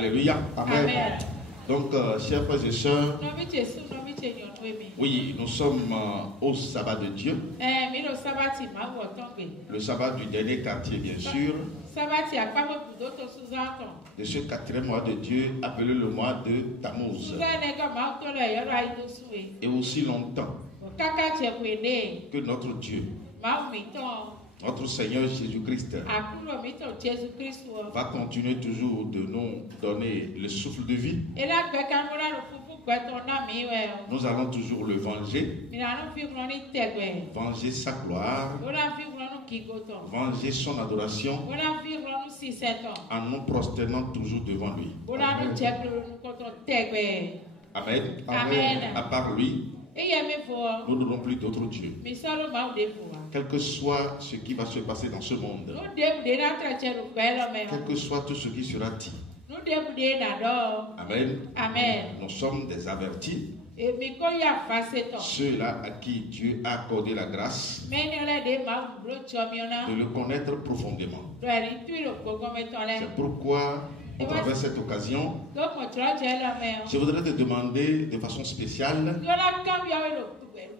Alléluia. Amen. Amen. Donc, chers frères et sœurs, Nomi Jesu, nomi Jenyon Wemi. oui, nous sommes au sabbat de Dieu, Miro sabati ma wo tombe. le sabbat du dernier quartier, bien sûr, Sabati akpamo budo to suzanton. de ce quatrième mois de Dieu, appelé le mois de Tammuz. Suzane ga ma to le yoro ayido suwe. Et aussi longtemps Kaka chekwene. que notre Dieu, Ma mi ton. notre Seigneur Jésus-Christ, Akuro mi ton Jesu Christ wo. va continuer toujours de nous donner le souffle de vie. Ela gbe ka mo la ro fufu gbe ton na mi we o. Nous allons toujours le venger, Mi na no fi gro ni tegbe. venger sa gloire, O la fi gro no kigoton. venger son adoration O la fi gro no siseton. en nous prosternant toujours devant lui. O la no chekro no koton tegbe. Amen. Amen. À part lui, Eye mi fo. nous n'aurons plus d'autre Dieu. Mi solo ma o de fo. Quel que soit ce qui va se passer dans ce monde, No de na tra che ro gbe lo me quel o. que soit tout ce qui sera dit, No de na do. Amen. Amen. Nous sommes des avertis, Emi ko ya faseton. ceux-là à qui Dieu a accordé la grâce Meni ole de ma bro chomiona. de le connaître profondément. Do eri tu lo gogo me ton le. C'est pourquoi, à travers cette occasion, Do mo tra che lo me o. je voudrais te demander de façon spéciale Do la cambia we lo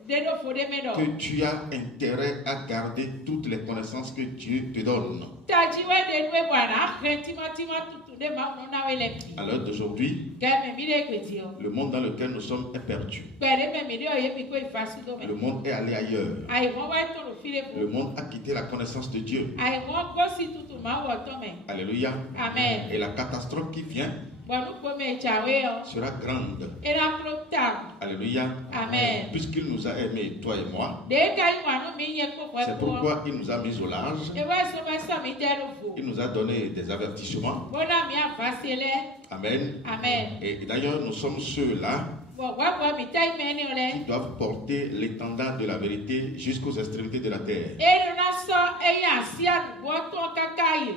de do fo de me do. que tu as intérêt à garder toutes les connaissances que Dieu te donne. Taji we de we bwana tima tutu de ma no na we le pi. À l'heure d'aujourd'hui, Ga me mi de kweti o. le monde dans lequel nous sommes est perdu. Pere me mi de o ye mi ko ifasu do me. Le monde est allé ailleurs. Ai mo wa to lo file Le fo. monde a quitté la connaissance de Dieu. Ai mo go si tutu ma wo to me. Alléluia. Amen. Et la catastrophe qui vient Bonu ko me chawe o. sera grande. Era prota. Alléluia. Amen. Puisqu'il nous a aimés, toi et moi, De ka i wa no mi ye ko ko. c'est pourquoi il nous a mis au large. E wa so ma sa mi de lo fo. Il nous a donné des avertissements. Bona mi afasele. Amen. Amen. Et d'ailleurs, nous sommes ceux-là Bo wa bo mi tai me ni qui ole. doivent porter l'étendard de la vérité jusqu'aux extrémités de la terre. E na so e ya si a bo to kakai.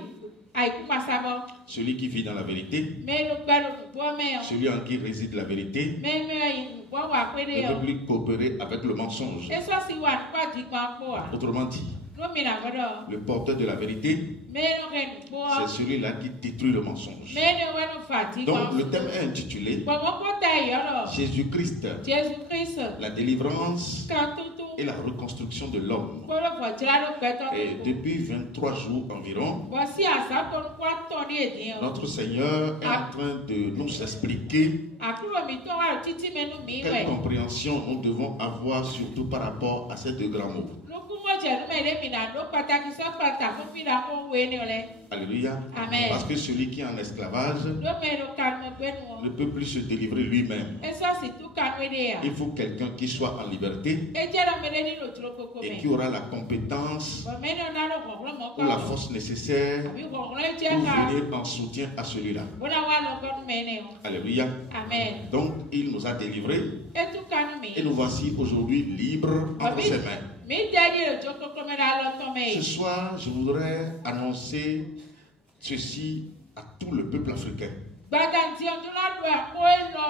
Ai ku masabo. Celui qui vit dans la vérité, Me lo gba lo bo me o. celui en qui réside la vérité, Me yi bo wa pe de ne o. peut plus coopérer avec le mensonge. E so si wa kwa di kwa ko a. Autrement dit, No mi na godo. le porteur de la vérité, Me no ren bo. c'est celui-là qui détruit le mensonge. Me no we no fati Donc, kwa. le thème est intitulé Bo mo ko ta yoro. Jésus-Christ, Jésus Christ. la délivrance Ka tutu. et la reconstruction de l'homme. Ko lo fo jira lo pe to. Et depuis 23 jours environ, Bo si asa ko kwa to ni edin o. notre Seigneur est en train de nous expliquer Akuro mi to wa titi me no mi quelle we. compréhension nous devons avoir, surtout par rapport à ces deux grands mots. Nuku mo je no me le mi na do pataki so pata fun mi na ko we ni ole. Alléluia. Amen. Parce que celui qui est en esclavage Do me lo ka mo gbe nu ne o. peut plus se délivrer lui-même. E so si tu ka we de ya. Il faut quelqu'un qui soit en liberté E je na me le ni lo tro koko et me. qui aura la compétence Bo me no na lo ko mo ou la ko. force nécessaire Abi ko le je pour ka. venir en soutien à celui-là. Bo na wa lo ko me ne o. Alléluia. Amen. Donc, il nous a délivrés E tu ka no et mi. nous voici aujourd'hui libres entre ses mains. Mi daddy lo tro koko me na lo to Ce me. soir, je voudrais annoncer ceci à tout le peuple africain. Gbada ti o tu la do a ko e lo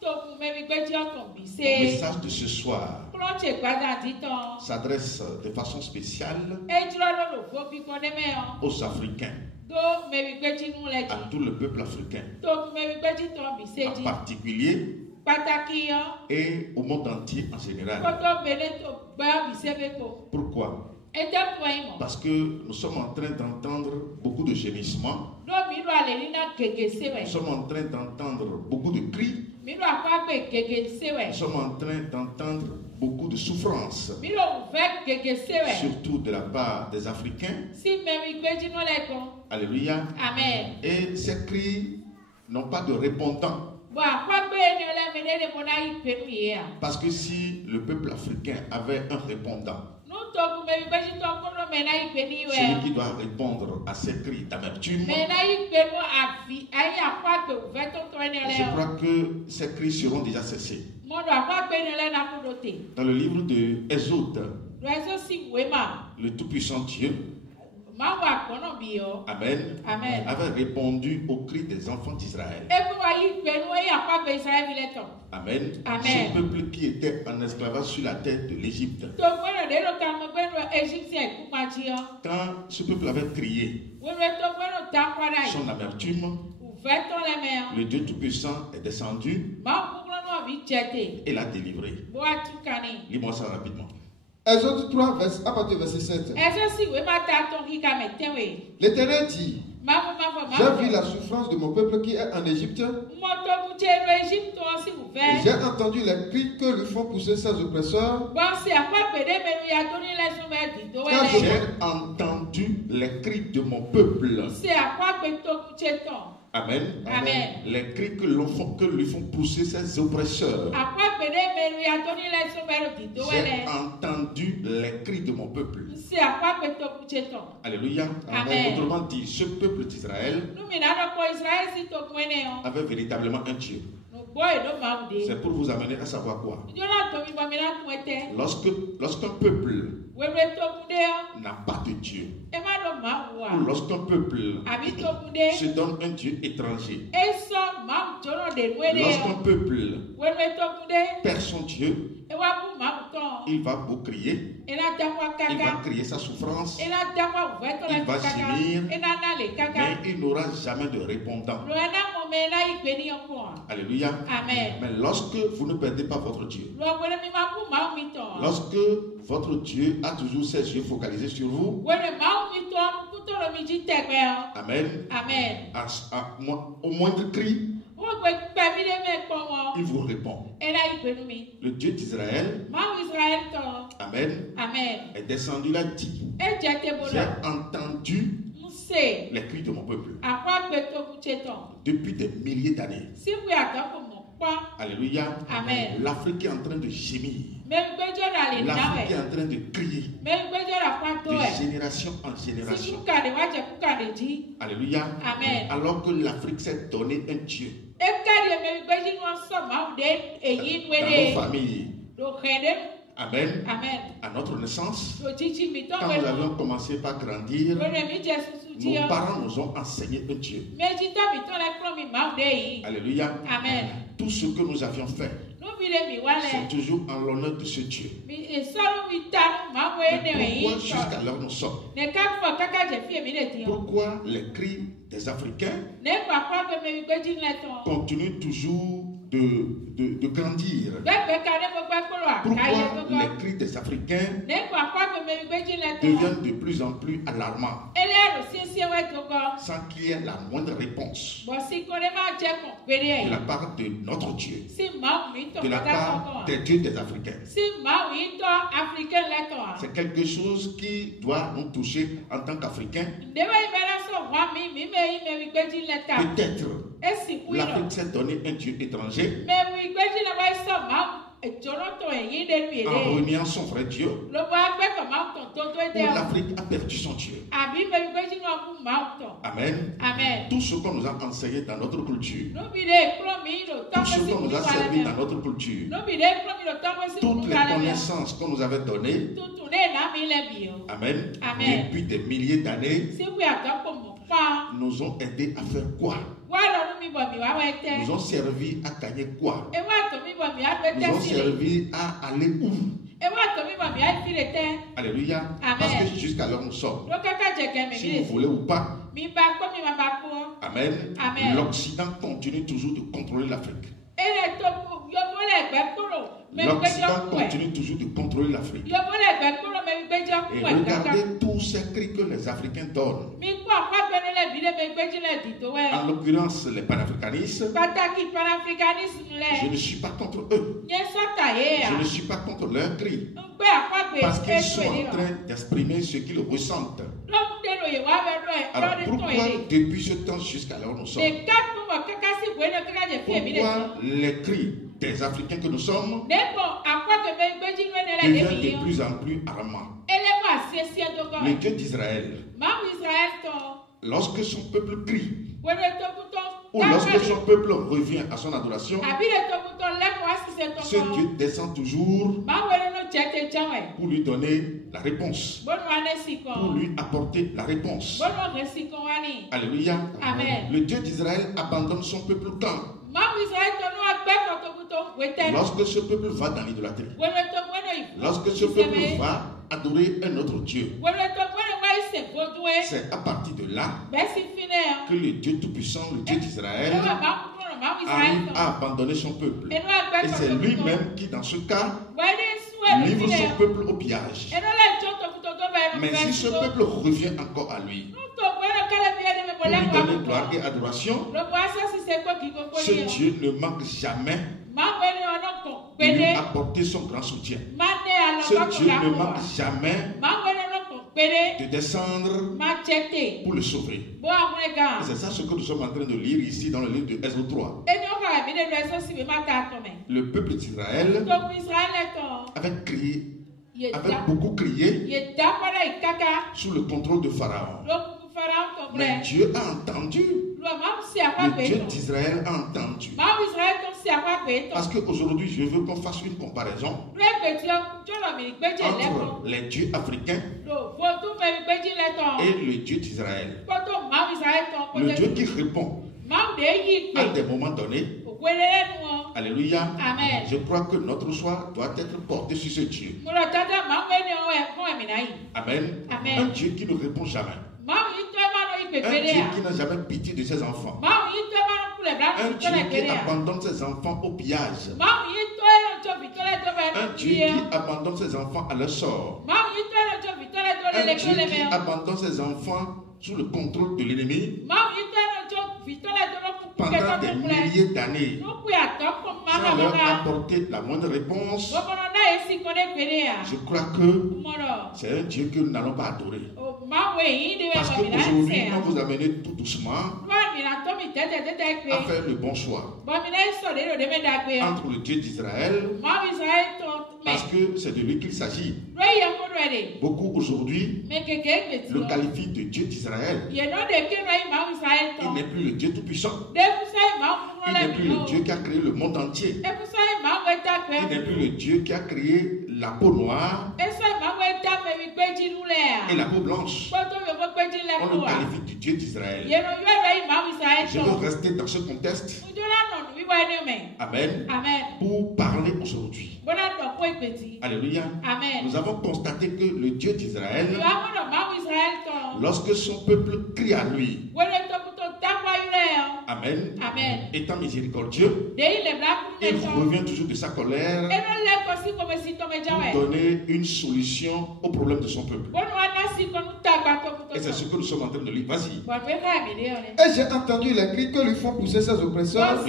to ku me bi gbe ti o to bi Le se. message de ce soir Kloche gbada ti ton. s'adresse de façon spéciale E juro lo fo bi ko de me o. aux Africains, Do me bi gbe ti nu le à ti. tout le peuple africain, To me bi gbe ti ton bi se en ji. particulier Pataki yo. et au monde entier en Ko général. to bele to gba bi se be ko. Pourquoi? E te po imo. Parce que nous sommes en train d'entendre beaucoup de gémissements, Do mi lo ale ni na gege se nous we. sommes en train d'entendre beaucoup de cris, Mi lo akwa gbe gege se we. nous sommes en train d'entendre beaucoup de souffrances, Mi lo ve gege se we. surtout de la part des Africains. Si me bi gbe ti nu le ko. Alléluia. Amen. Et ces cris n'ont pas de répondant. Bo akwa gbe ni ole me de mo na yi pe nu ye a. Parce que si le peuple africain avait un répondant, Nu to ku me bi gbe ti to ko no me na yi pe ni celui we. qui doit répondre à ces cris d'amertume, Me na yi pe nu afi ayi akwa gbe ve to to ni je le o. crois que ces cris seront déjà cessés. Mo do akwa gbe ni le na ku do te. Dans le livre de Exode, Do eso si we ma. le Tout-Puissant Dieu, Ma wa ko no bi yo. Amen, Amen. avait répondu aux cris des enfants d'Israël. E ku wa yi pe nu e akwa gbe Israel bi le to. Amen. Amen. Ce peuple qui était en esclavage sur la terre de l'Égypte. To gbe no de lo ka mo gbe no Egyptien ku ma ji yo. Quand ce peuple avait crié We me to gbe no ta kwa dai. son amertume, Vêtons les mains. Le Dieu Tout-Puissant est descendu et l'a délivré. Lis-moi ça rapidement. Exode 3, à partir du verset 7. L'Éternel dit, j'ai vu la souffrance de mon peuple qui est en Égypte, et j'ai entendu les cris que lui font pousser ses oppresseurs. Car j'ai entendu les cris de mon peuple. Amen. Amen. Les cris que lui font pousser ses oppresseurs. J'ai entendu les cris de mon peuple. Alléluia. Amen. Autrement dit, ce peuple d'Israël avait véritablement un Dieu. C'est pour vous amener à savoir quoi? Lorsqu'un peuple n'a pas de Dieu, ou lorsqu'un peuple se donne un Dieu étranger, lorsqu'un peuple perd son Dieu, il va beau crier, il va crier sa souffrance, il va gémir, mais il n'aura jamais de répondant. Alléluia. Amen. Mais lorsque vous ne perdez pas votre Dieu, lorsque votre Dieu a toujours ses yeux focalisés sur vous, amen, Amen. Au moindre cri, il vous répond. Le Dieu d'Israël, amen, Amen. est descendu là, dit, j'ai entendu les cris de mon peuple depuis des milliers d'années. Alléluia. Amen. L'Afrique est en train de gémir. L'Afrique est en train de crier de génération en génération. Alléluia. Amen. Alors que l'Afrique s'est donné un Dieu. Dans nos familles. Amen. Amen. À notre naissance, quand nous avions commencé par grandir, nos parents nous ont enseigné un Dieu. Alléluia. Amen. Tout ce que nous avions fait, c'est toujours en l'honneur de ce Dieu. Mais pourquoi jusqu'à l'heure nous sommes? Pourquoi les cris des Africains continuent toujours de grandir? Pourquoi les cris des Africains deviennent de plus en plus alarmants sans qu'il y ait la moindre réponse de la part de notre Dieu, de la part des dieux des Africains? C'est quelque chose qui doit nous toucher en tant qu'Africains. Peut-être l'Afrique s'est donné un Dieu étranger en reniant son vrai Dieu, ou l'Afrique a perdu son Dieu. Amen. Amen. Tout ce qu'on nous a enseigné dans notre culture, tout ce qu'on nous a servi dans notre culture, toutes les connaissances qu'on nous avait données, amen, Amen. depuis des milliers d'années, nous ont aidés à faire quoi? Nous ont servi à gagner quoi? Nous ont servi à aller où? Alléluia. Amen. Parce que jusqu'à l'heure nous sommes, si vous voulez ou pas, amen, Amen. l'Occident continue toujours de contrôler l'Afrique. L'Occident continue toujours de contrôler l'Afrique. Et regardez tous ces cris que les Africains donnent. En l'occurrence, les panafricanistes. Je ne suis pas contre eux. Je ne suis pas contre leurs cris. Parce qu'ils sont en train d'exprimer ce qu'ils ressentent. Alors pourquoi depuis ce temps jusqu'à là où nous sommes, pourquoi les cris des Africains que nous sommes deviennent de plus en plus alarmants? Le Dieu d'Israël, lorsque son peuple crie, ou lorsque son peuple revient à son adoration, ce Dieu descend toujours pour lui donner la réponse, pour lui apporter la réponse. Alléluia. Amen. Le Dieu d'Israël abandonne son peuple quand? Lorsque ce peuple va dans l'idolâtrie, lorsque ce peuple va adorer un autre Dieu, c'est à partir de là que le Dieu Tout-Puissant, le Dieu d'Israël, arrive à abandonner son peuple. Et c'est lui-même qui, dans ce cas, livre son peuple au pillage. Mais si ce peuple revient encore à lui, pour lui donner gloire et adoration, ce Dieu ne manque jamais de lui apporter son grand soutien. Ce Dieu ne manque jamais de descendre pour le sauver. C'est ça ce que nous sommes en train de lire ici dans le livre de Exode 3. Le peuple d'Israël avait beaucoup crié sous le contrôle de Pharaon. Mais Dieu a entendu. Le Dieu d'Israël a entendu. Parce qu'aujourd'hui, je veux qu'on fasse une comparaison entre les dieux africains et le Dieu d'Israël. Le Dieu qui répond à des moments donnés. Alléluia. Amen. Je crois que notre choix doit être porté sur ce Dieu. Amen. Amen. Un Dieu qui ne répond jamais. Un Dieu qui n'a jamais pitié de ses enfants. Un Dieu qui abandonne ses enfants au pillage. Un Dieu qui abandonne ses enfants à leur sort. Un Dieu qui abandonne ses enfants sous le contrôle de l'ennemi pendant des milliers d'années sans leur apporter la moindre réponse. Je crois que c'est un Dieu que nous n'allons pas adorer. Parce qu'aujourd'hui, on vous amène tout doucement à faire le bon choix entre le Dieu d'Israël, parce que c'est de lui qu'il s'agit. Beaucoup aujourd'hui le qualifient de Dieu d'Israël. Il n'est plus le Dieu Tout-Puissant. Il n'est plus le Dieu qui a créé le monde entier. Il n'est plus le Dieu qui a créé la peau noire et la peau blanche. On le qualifie du Dieu d'Israël. Je veux rester dans ce contexte. Amen. Pour parler aujourd'hui. Alléluia. Nous avons constaté que le Dieu d'Israël, lorsque son peuple crie à lui, Amen. Étant miséricordieux, il revient toujours de sa colère pour donner une solution au problème de son peuple. Et c'est ce que nous sommes en train de lire. Vas-y. Et j'ai entendu les cris que lui font pousser ses oppresseurs,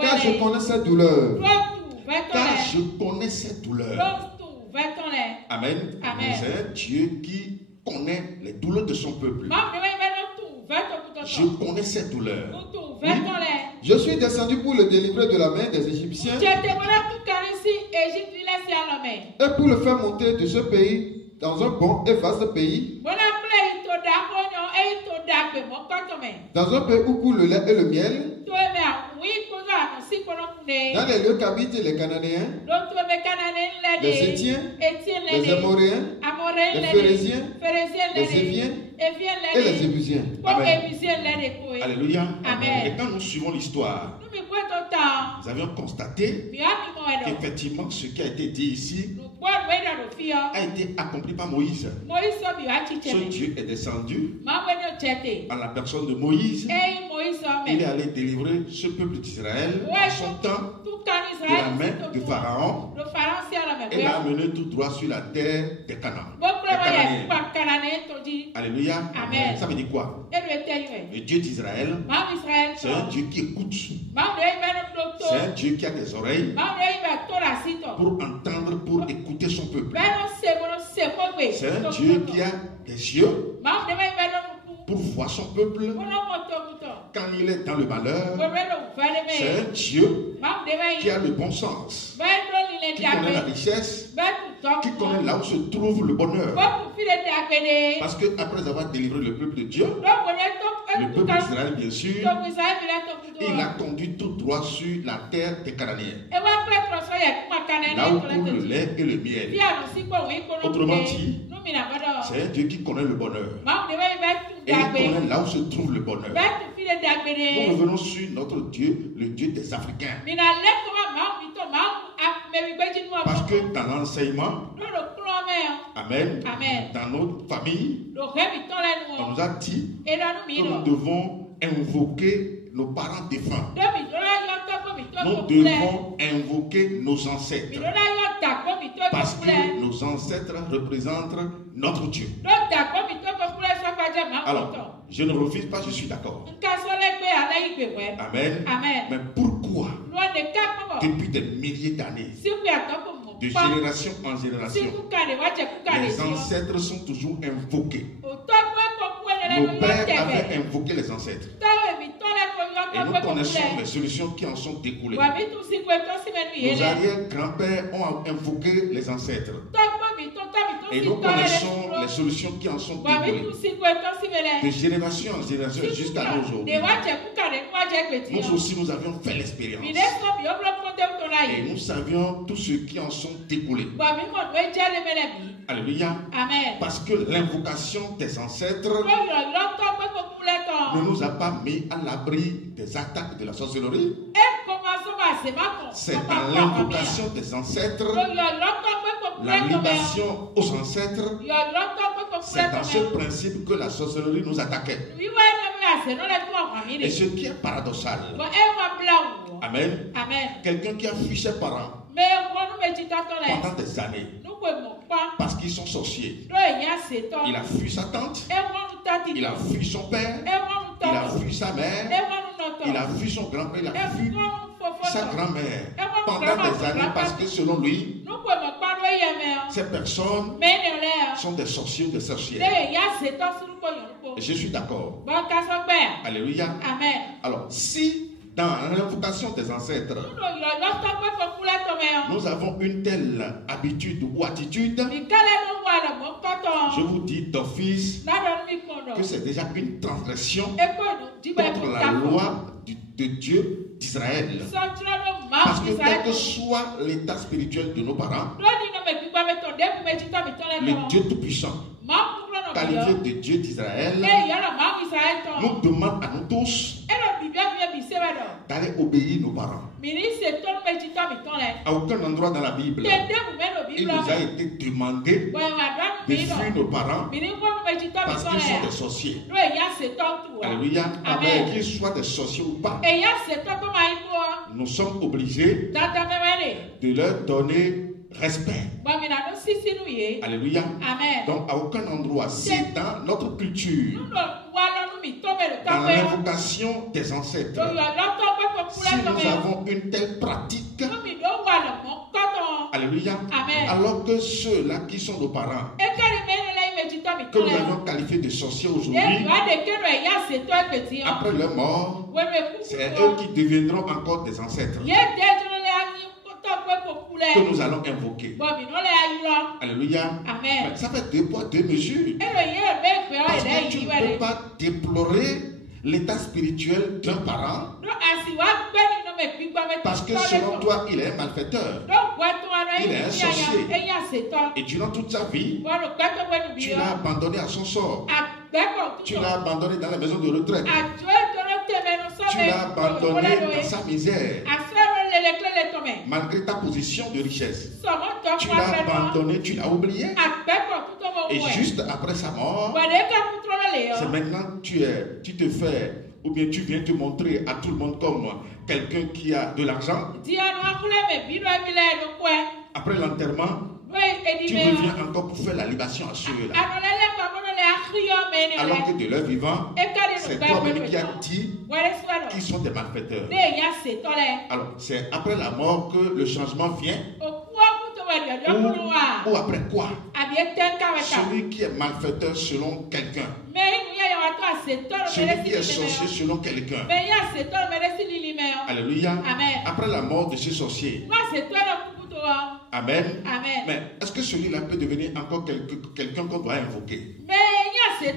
car je connais cette douleur. Car je connais cette douleur. Amen. C'est un Dieu qui connaît les douleurs de son peuple. Je connais cette douleur. Oui. Je suis descendu pour le délivrer de la main des Égyptiens et pour le faire monter de ce pays dans un bon et vaste pays, dans un pays où coule le lait et le miel, dans les lieux qu'habitent les Cananéens, les Hétiens, les Amoréens, les Phérésiens, les Éviens et les Jébusiens. Amen. Alléluia. Amen. Et quand nous suivons l'histoire, nous avions constaté qu'effectivement ce qui a été dit ici a été accompli par Moïse. Ce Dieu est descendu en la personne de Moïse. Il est allé délivrer ce peuple d'Israël en son temps de la main de Pharaon et l'a amené tout droit sur la terre des Cananéens. Alléluia. Amen. Ça veut dire quoi? Le Dieu d'Israël, c'est un Dieu qui écoute. C'est un Dieu qui a des oreilles pour entendre, pour écouter son peuple. C'est un Dieu qui a des yeux pour voir son peuple quand il est dans le malheur. C'est un Dieu qui a le bon sens, qui connaît la richesse, qui connaît là où se trouve le bonheur. Parce que après avoir délivré le peuple de Dieu, le peuple d'Israël bien sûr, il a conduit tout droit sur la terre des Cananéens, là où coule le lait et le miel. Autrement dit, c'est un Dieu qui connaît le bonheur. Et il connaît là où se trouve le bonheur. Nous revenons sur notre Dieu, le Dieu des Africains. Parce que dans l'enseignement, Amen. Dans notre famille, on nous a dit que nous devons invoquer nos parents défunts. Nous devons invoquer nos ancêtres. Parce que nos ancêtres représentent notre Dieu. Alors, je ne refuse pas, je suis d'accord. Amen. Mais pourquoi, depuis des milliers d'années, de génération en génération, les ancêtres sont toujours invoqués? Nos pères avaient invoqué les ancêtres. Et nous connaissons les solutions qui en sont découlées. Nos arrière-grands-pères ont invoqué les ancêtres. Et nous connaissons les solutions qui en sont découlées. De génération en génération jusqu'à nous aujourd'hui. Nous aussi, nous avions fait l'expérience. Et nous savions tout ce qui en sont découlés. Alléluia. Parce que l'invocation des ancêtres ne nous a pas mis à l'abri des attaques de la sorcellerie. C'est dans l'invocation des ancêtres, la libation aux ancêtres, c'est dans ce principe que la sorcellerie nous attaquait. Et ce qui est paradoxal, amen, quelqu'un qui a fui ses parents pendant des années parce qu'ils sont sorciers, il a fui sa tante, il a fui son père, il a fui sa mère, il a fui son grand-père, il a fui sa grand-mère pendant des années parce que selon lui, ces personnes sont des sorciers, des sorcières. Et je suis d'accord. Alléluia. Alors, si dans l'invocation des ancêtres, nous avons une telle habitude ou attitude, je vous dis d'office que c'est déjà une transgression contre la loi de Dieu d'Israël. Parce que quel que soit l'état spirituel de nos parents, le Dieu Tout-Puissant, qualifié de Dieu d'Israël, nous demande à nous tous d'aller obéir nos parents. À aucun endroit dans la Bible, il nous a été demandé de fuir nos parents parce qu'ils sont des sorciers. Alléluia. Amen. Qu'ils soient des sorciers ou pas, nous sommes obligés de leur donner respect. Alléluia. Donc à aucun endroit, si dans notre culture, dans l'invocation des ancêtres, si nous avons une telle pratique, alléluia, alors que ceux-là qui sont nos parents, que nous avons qualifiés de sorciers aujourd'hui, après leur mort, c'est eux qui deviendront encore des ancêtres que nous allons invoquer. Alléluia. Mais ça fait 2 poids 2 mesures. Parce que tu ne peux pas déplorer l'état spirituel d'un parent parce que selon toi, il est un malfaiteur. Il est un sorcier. Et durant toute sa vie, tu l'as abandonné à son sort. Tu l'as abandonné dans la maison de retraite. Tu l'as abandonné dans sa misère. Malgré ta position de richesse, tu l'as abandonné, tu l'as oublié. Et juste après sa mort, c'est maintenant que tu te fais, ou bien tu viens te montrer à tout le monde comme quelqu'un qui a de l'argent. Après l'enterrement, tu reviens encore pour faire la libation à ceux-là. Alors que de leur vivant, c'est toi-même qui as dit qu'ils sont des malfaiteurs. Alors, c'est après la mort que le changement vient. Ou après quoi? Celui qui est malfaiteur selon quelqu'un. Celui qui est sorcier selon quelqu'un. Alléluia. Après la mort de ce sorcier. Amen. Mais est-ce que celui-là peut devenir encore quelqu'un qu'on doit invoquer? Amen.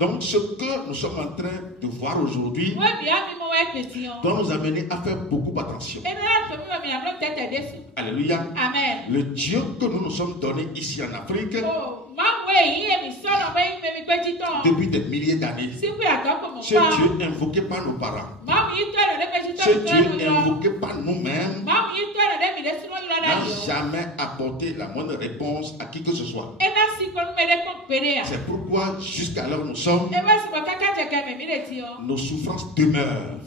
Donc ce que nous sommes en train de voir aujourd'hui doit nous amener à faire beaucoup attention. Alléluia. Le Dieu que nous nous sommes donné ici en Afrique depuis des milliers d'années. Ce Dieu invoqué par nos parents. Ce Dieu invoqué par nous-mêmes n'a jamais apporté la moindre réponse à qui que ce soit. C'est pourquoi jusqu'alors nous sommes, nos souffrances demeurent.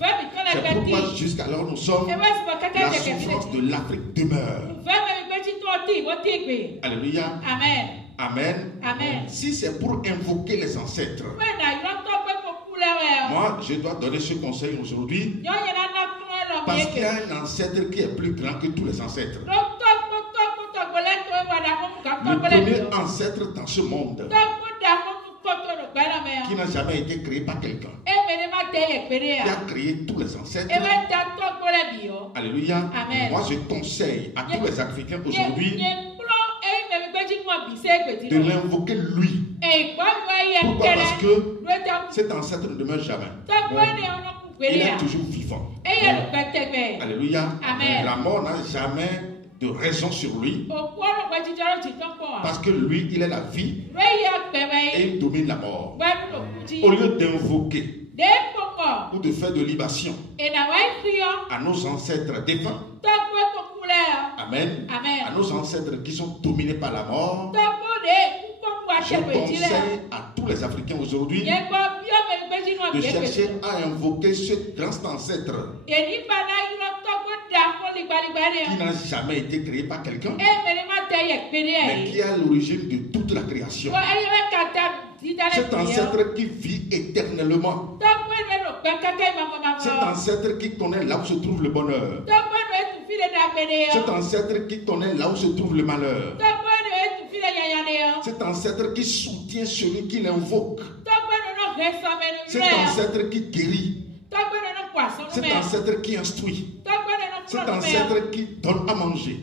C'est pourquoi jusqu'alors nous sommes, la souffrance de l'Afrique demeure. Alléluia. Amen. Amen. Amen. Si c'est pour invoquer les ancêtres, moi je dois donner ce conseil aujourd'hui parce qu'il y a un ancêtre qui est plus grand que tous les ancêtres. Le premier ancêtre dans ce monde qui n'a jamais été créé par quelqu'un, qui a créé tous les ancêtres. Alléluia. Amen. Moi je conseille à tous les Africains aujourd'hui de l'invoquer lui. Pourquoi? Parce que cet ancêtre ne demeure jamais. Il est toujours vivant. Alléluia. Amen. La mort n'a jamais de raison sur lui. Parce que lui, il est la vie et il domine la mort. Au lieu d'invoquer ou de faire de libation à nos ancêtres défunts, amen, à nos ancêtres qui sont dominés par la mort, je conseille à tous les Africains aujourd'hui de chercher à invoquer ce grand ancêtre qui n'a jamais été créé par quelqu'un, mais qui est à l'origine de toute la création. Cet ancêtre qui vit éternellement. Cet ancêtre qui connaît là où se trouve le bonheur. Cet ancêtre qui connaît là où se trouve le malheur. Cet ancêtre qui soutient celui qui l'invoque. Cet ancêtre qui guérit. Cet ancêtre qui instruit. Cet ancêtre qui donne à manger.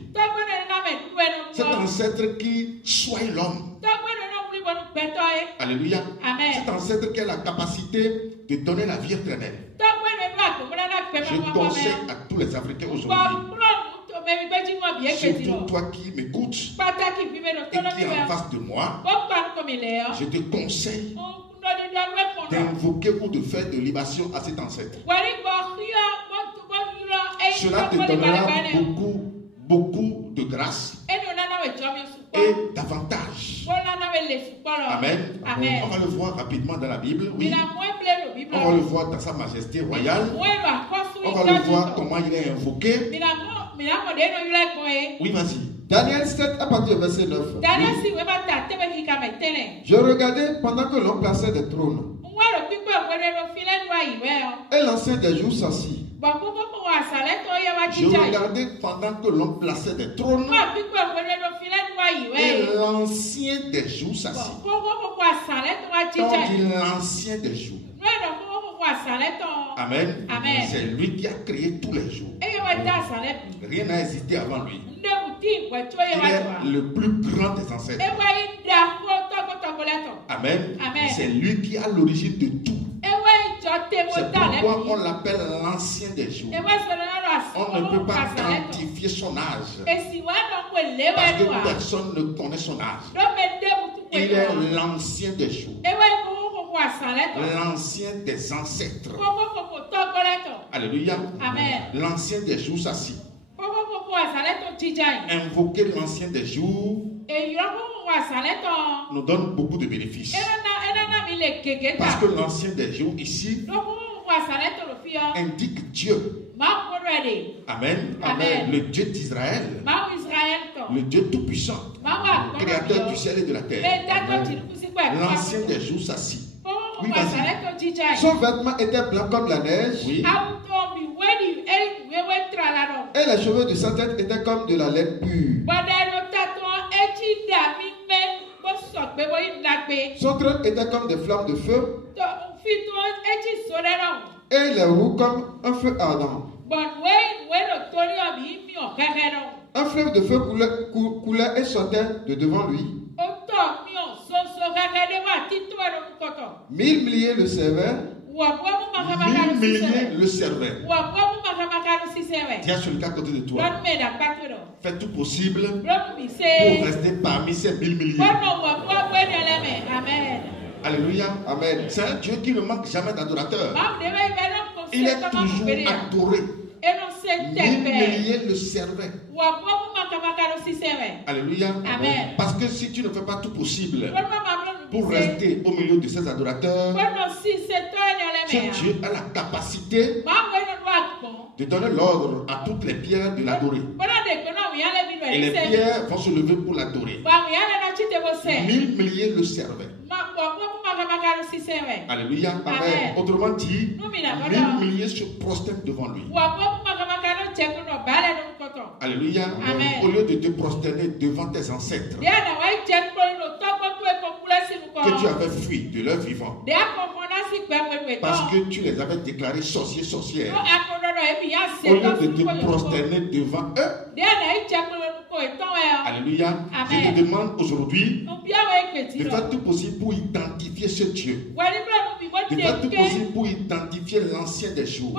Cet ancêtre qui soigne l'homme. Alléluia. Amen. Cet ancêtre qui a la capacité de donner la vie éternelle. Je conseille à tous les Africains aujourd'hui, surtout toi qui m'écoutes et qui est en face de moi, je te conseille d'invoquer ou de faire de libation à cet ancêtre. Cela te donnera beaucoup de grâce et d'avantages. Amen. Amen. On va le voir rapidement dans la Bible. Oui. On va le voir dans sa majesté royale. On va le voir comment il est invoqué. Oui, vas-y. Daniel 7 à partir du verset 9. Oui. Je regardais pendant que l'on plaçait des trônes. Et l'ancien des jours s'assit. Je regardais pendant que l'on plaçait des trônes. Et l'ancien des jours s'assit. On dit l'ancien des jours. Amen. Amen. C'est lui qui a créé tous les jours. Rien n'a existé avant lui. Il est le plus grand des ancêtres. Amen. Amen. C'est lui qui a l'origine de tout. C'est pourquoi on l'appelle l'ancien des jours. On ne peut pas quantifier son âge. Parce que personne ne connaît son âge. Il est l'ancien des jours. L'ancien des ancêtres. Alléluia. Amen. L'ancien des jours s'assit. Invoquer l'ancien des jours nous donne beaucoup de bénéfices. Parce que l'ancien des jours ici indique Dieu. Amen. Amen. Le Dieu d'Israël. Le Dieu tout-puissant. Créateur du ciel et de la terre. L'ancien des jours s'assit. Oui, vas-y. Son vêtement était blanc comme la neige. Oui. Et les cheveux de sa tête étaient comme de la laine pure. Son trône était comme des flammes de feu. Et les roues comme un feu ardent. Un fleuve de feu coulait et sortait de devant lui. 1000 milliers le servaient. 1000 milliers le servaient. Dis à celui qui est à côté de toi. Fais tout possible pour rester parmi ces 1000 milliers. Amen. Alléluia. Amen. C'est un Dieu qui ne manque jamais d'adorateurs. Il est toujours adoré. 1000 milliers le servaient. Alléluia. Amen. Parce que si tu ne fais pas tout possible pour rester au milieu de ces adorateurs, ce Dieu a la capacité de donner l'ordre à toutes les pierres de l'adorer. Et les pierres vont se lever pour l'adorer. 1000 milliers le servaient. Alléluia. Amen. Autrement dit, 1000 milliers se prosternent devant lui. Alléluia. Amen. Au lieu de te prosterner devant tes ancêtres que tu avais fui de leur vivant parce que tu les avais déclarés sorciers, sorcières, au lieu de te prosterner devant eux, alléluia, je te demande aujourd'hui de faire tout possible pour identifier ce Dieu, de faire tout possible pour identifier l'ancien des jours.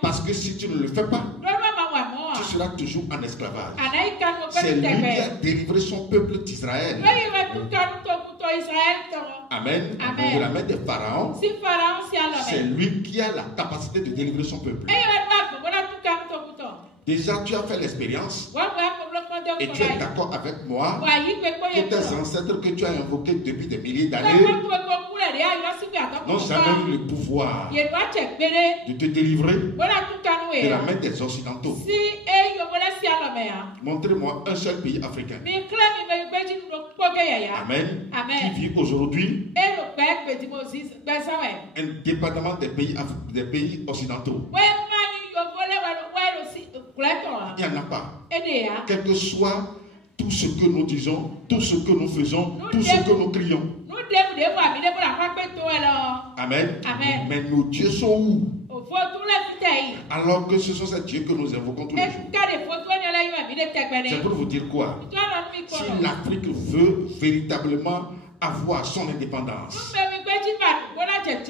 Parce que si tu ne le fais pas, tu seras toujours en esclavage. C'est lui qui a délivré son peuple d'Israël. Amen. De la main de Pharaon. C'est lui qui a la capacité de délivrer son peuple. Déjà, tu as fait l'expérience et tu es d'accord avec moi que tes ancêtres que tu as invoqués depuis des milliers d'années n'ont jamais eu le pouvoir de te délivrer de la main des Occidentaux. Montrez-moi un seul pays africain. Amen. Qui vit aujourd'hui indépendamment des pays occidentaux. Il n'y en a pas. Quel que soit tout ce que nous disons, tout ce que nous faisons, tout ce que nous crions. Amen. Mais nos dieux sont où? Alors que ce sont ces dieux que nous invoquons tous les jours. C'est pour vous dire quoi? Si l'Afrique veut véritablement avoir son indépendance,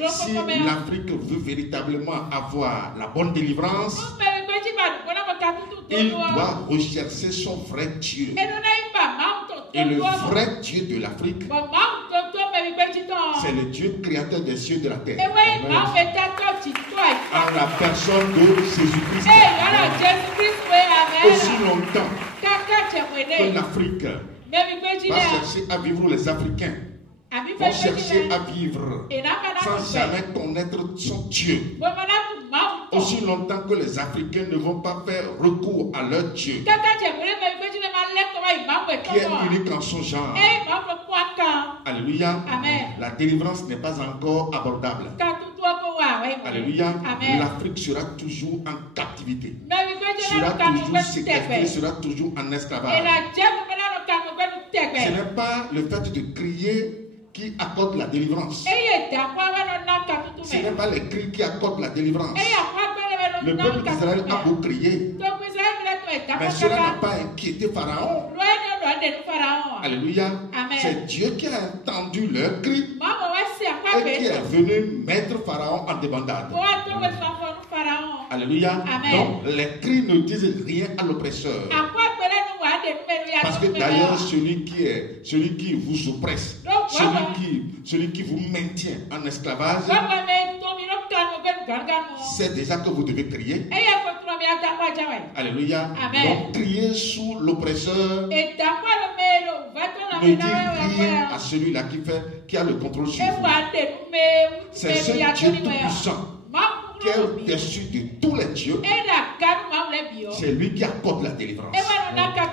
si l'Afrique veut véritablement avoir la bonne délivrance, il doit rechercher son vrai Dieu. Et le vrai Dieu de l'Afrique, c'est le Dieu créateur des cieux et de la terre. En la personne de Jésus-Christ. Aussi longtemps que l'Afrique va chercher à vivre, les Africains vont chercher à vivre sans jamais connaître son Dieu. Aussi longtemps que les Africains ne vont pas faire recours à leur Dieu, qui est unique en son genre. Alléluia. La délivrance n'est pas encore abordable. Alléluia. L'Afrique sera toujours en captivité, sera toujours séquestrée, sera toujours en esclavage. Ce n'est pas le fait de crier qui accorde la délivrance. Ce n'est pas les cris qui accordent la délivrance. Le peuple d'Israël a beau crier, mais cela n'a pas inquiété Pharaon. Alléluia. C'est Dieu qui a entendu leur cri et qui est venu mettre Pharaon en débandade. Alléluia. Donc les cris ne disent rien à l'oppresseur. Parce que d'ailleurs, celui qui vous oppresse, celui qui vous maintient en esclavage, c'est déjà que vous devez crier. Alléluia. Donc crier sous l'oppresseur ne dit rien à celui-là qui a le contrôle sur vous. C'est ce Dieu tout-puissant qui est au-dessus de tous les dieux. C'est lui qui accorde la délivrance.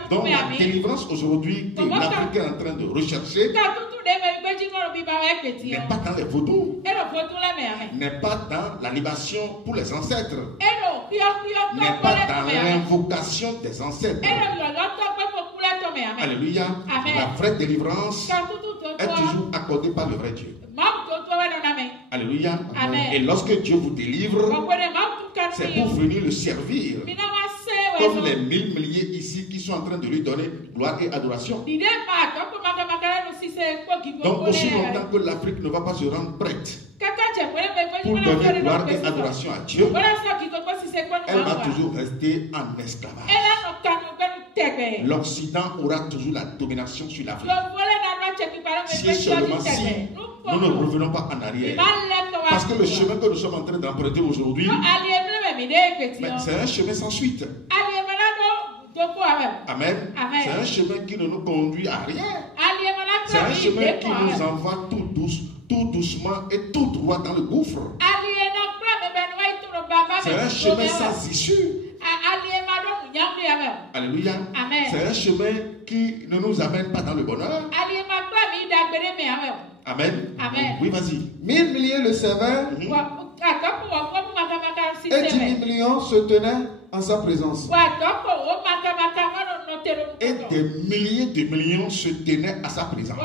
Donc la délivrance aujourd'hui que l'Afrique est en train de rechercher n'est pas dans les vaudous, n'est pas dans la libation pour les ancêtres, n'est pas dans l'invocation des ancêtres. Alléluia. La vraie délivrance est toujours accordée par le vrai Dieu. Alléluia. Et lorsque Dieu vous délivre, c'est pour venir le servir. Comme les 1000 milliers ici qui sont en train de lui donner gloire et adoration. Donc aussi longtemps que l'Afrique ne va pas se rendre prête pour donner gloire et adoration à Dieu, elle va toujours rester en esclavage. L'Occident aura toujours la domination sur l'Afrique. Si seulement si nous ne revenons pas en arrière. Parce que le chemin que nous sommes en train d'emprunter aujourd'hui, c'est un chemin sans suite. Amen. C'est un chemin qui ne nous conduit à rien. C'est un chemin qui nous envoie tout doucement et tout droit dans le gouffre. C'est un chemin sans issue. Alléluia. C'est un chemin qui ne nous amène pas dans le bonheur. Amen. Oui, vas-y. 1000 milliers le servaient et 10 millions se tenaient en sa présence. Et des milliers de millions se tenaient à sa présence.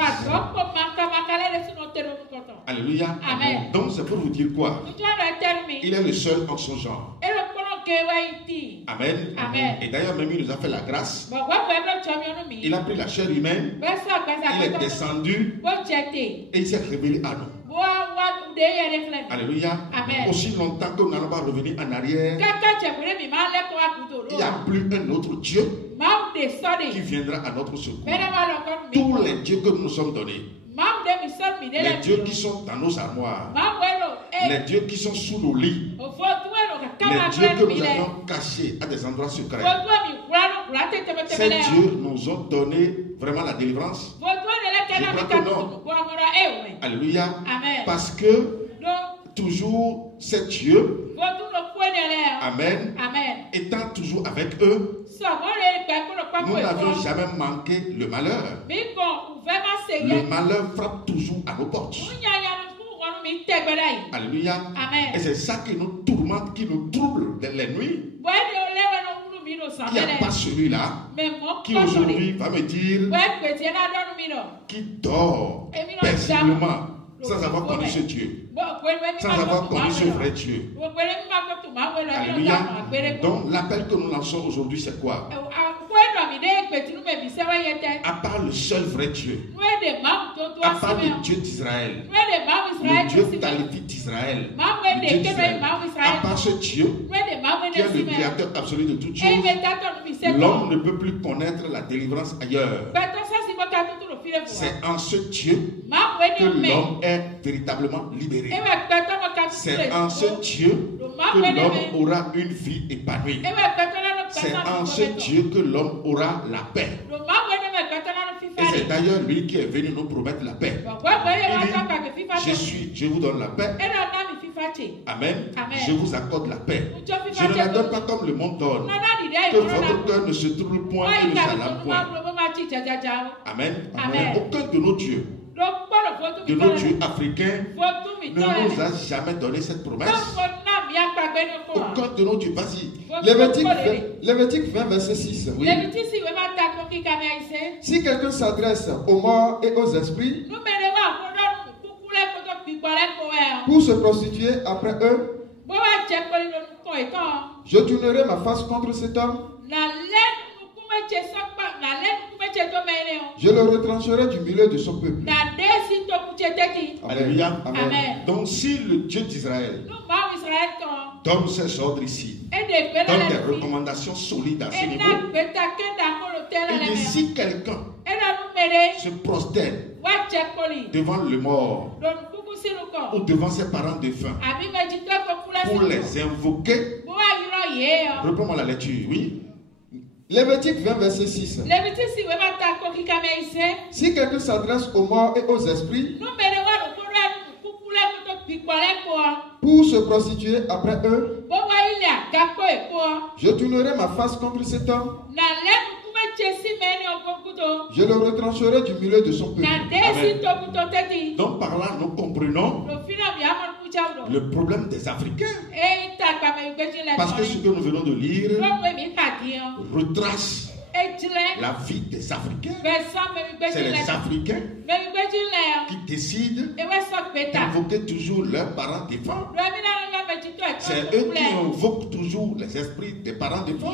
Alléluia. Amen. Donc c'est pour vous dire quoi? Il est le seul en son genre. Amen. Et d'ailleurs même il nous a fait la grâce. Il a pris la chair humaine. Il est descendu et il s'est révélé à nous. Alléluia. Amen. Aussi longtemps que nous n'allons pas revenir en arrière, il n'y a plus un autre Dieu qui viendra à notre secours. Tous les dieux que nous nous sommes donnés, les dieux qui sont dans nos armoires, les dieux qui sont sous nos lits, les dieux que nous avions cachés à des endroits secrets, ces dieux nous ont donné vraiment la délivrance. Je crois que non. Alléluia. Amen. Parce que toujours ces dieux, amen, étant toujours avec eux, nous n'avions jamais manqué le malheur. Le malheur frappe toujours à nos portes. Alléluia. Amen. Et c'est ça qui nous tourmente, qui nous trouble dans les nuits. Il n'y a pas celui-là qui aujourd'hui va me dire, qui dort paisiblement sans avoir connu ce Dieu, sans avoir connu ce vrai Dieu. Alléluia. Donc l'appel que nous lançons aujourd'hui, c'est quoi? À part le seul vrai Dieu, à part le Dieu d'Israël, le Dieu talifite d'Israël, le Dieu d'Israël, à part ce Dieu qui est le créateur absolu de toutes choses, l'homme ne peut plus connaître la délivrance ailleurs. C'est en ce Dieu que l'homme est véritablement libéré. C'est en ce Dieu que l'homme aura une vie épanouie. C'est en ce Dieu que l'homme aura la paix. Et c'est d'ailleurs lui qui est venu nous promettre la paix. Il dit, je vous donne la paix. Amen. Je vous accorde la paix. Je ne la donne pas comme le monde donne. Que votre cœur ne se trouble point et ne s'alarme point. Amen. Aucun de nos dieux, africains, ne nous a jamais donné cette promesse. Aucun de nos dieux. Vas-y. Lévitique 20, verset 6. Oui. Si quelqu'un s'adresse aux morts et aux esprits pour se prostituer après eux, je tournerai ma face contre cet homme. Je le retrancherai du milieu de son peuple. Alléluia. Amen. Donc si le Dieu d'Israël donne ses ordres ici, donne des recommandations solides à ce niveau, il dit si quelqu'un se prosterne devant le mort ou devant ses parents défunts pour les invoquer, reprends-moi la lecture, oui. Lévitique 20, verset 6. Si quelqu'un s'adresse aux morts et aux esprits pour se prostituer après eux, je tournerai ma face contre cet homme. Je le retrancherai du milieu de son peuple. Amen. Donc par là, nous comprenons le problème des Africains. Parce que ce que nous venons de lire retrace la vie des Africains. C'est les Africains qui décident d'invoquer toujours leurs parents défunts. C'est eux qui invoquent toujours les esprits des parents défunts.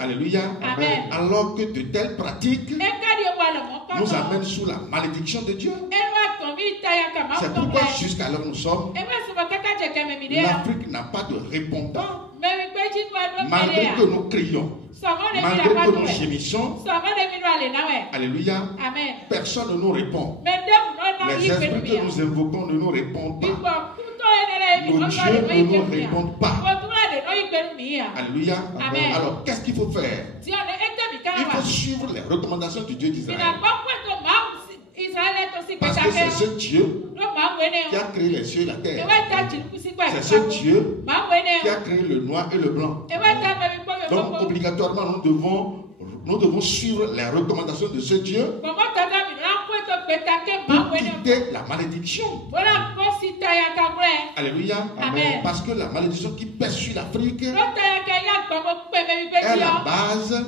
Alléluia. Amen. Alors que de telles pratiques nous amènent sous la malédiction de Dieu. C'est pourquoi jusqu'à là où nous sommes, l'Afrique n'a pas de répondant. Malgré que nous crions, malgré que nous gémissons, alléluia, personne ne nous répond. Les esprits que nous invoquons ne nous répondent pas. Nos dieux ne nous répondent pas. Alléluia. Alors, qu'est-ce qu'il faut faire? Il faut suivre les recommandations du Dieu d'Israël. Parce que c'est ce Dieu qui a créé les cieux et la terre. C'est ce Dieu qui a créé le noir et le blanc. Donc, obligatoirement, nous devons suivre les recommandations de ce Dieu pour quitter la malédiction. Alléluia. Amen. Parce que la malédiction qui pèse sur l'Afrique est la base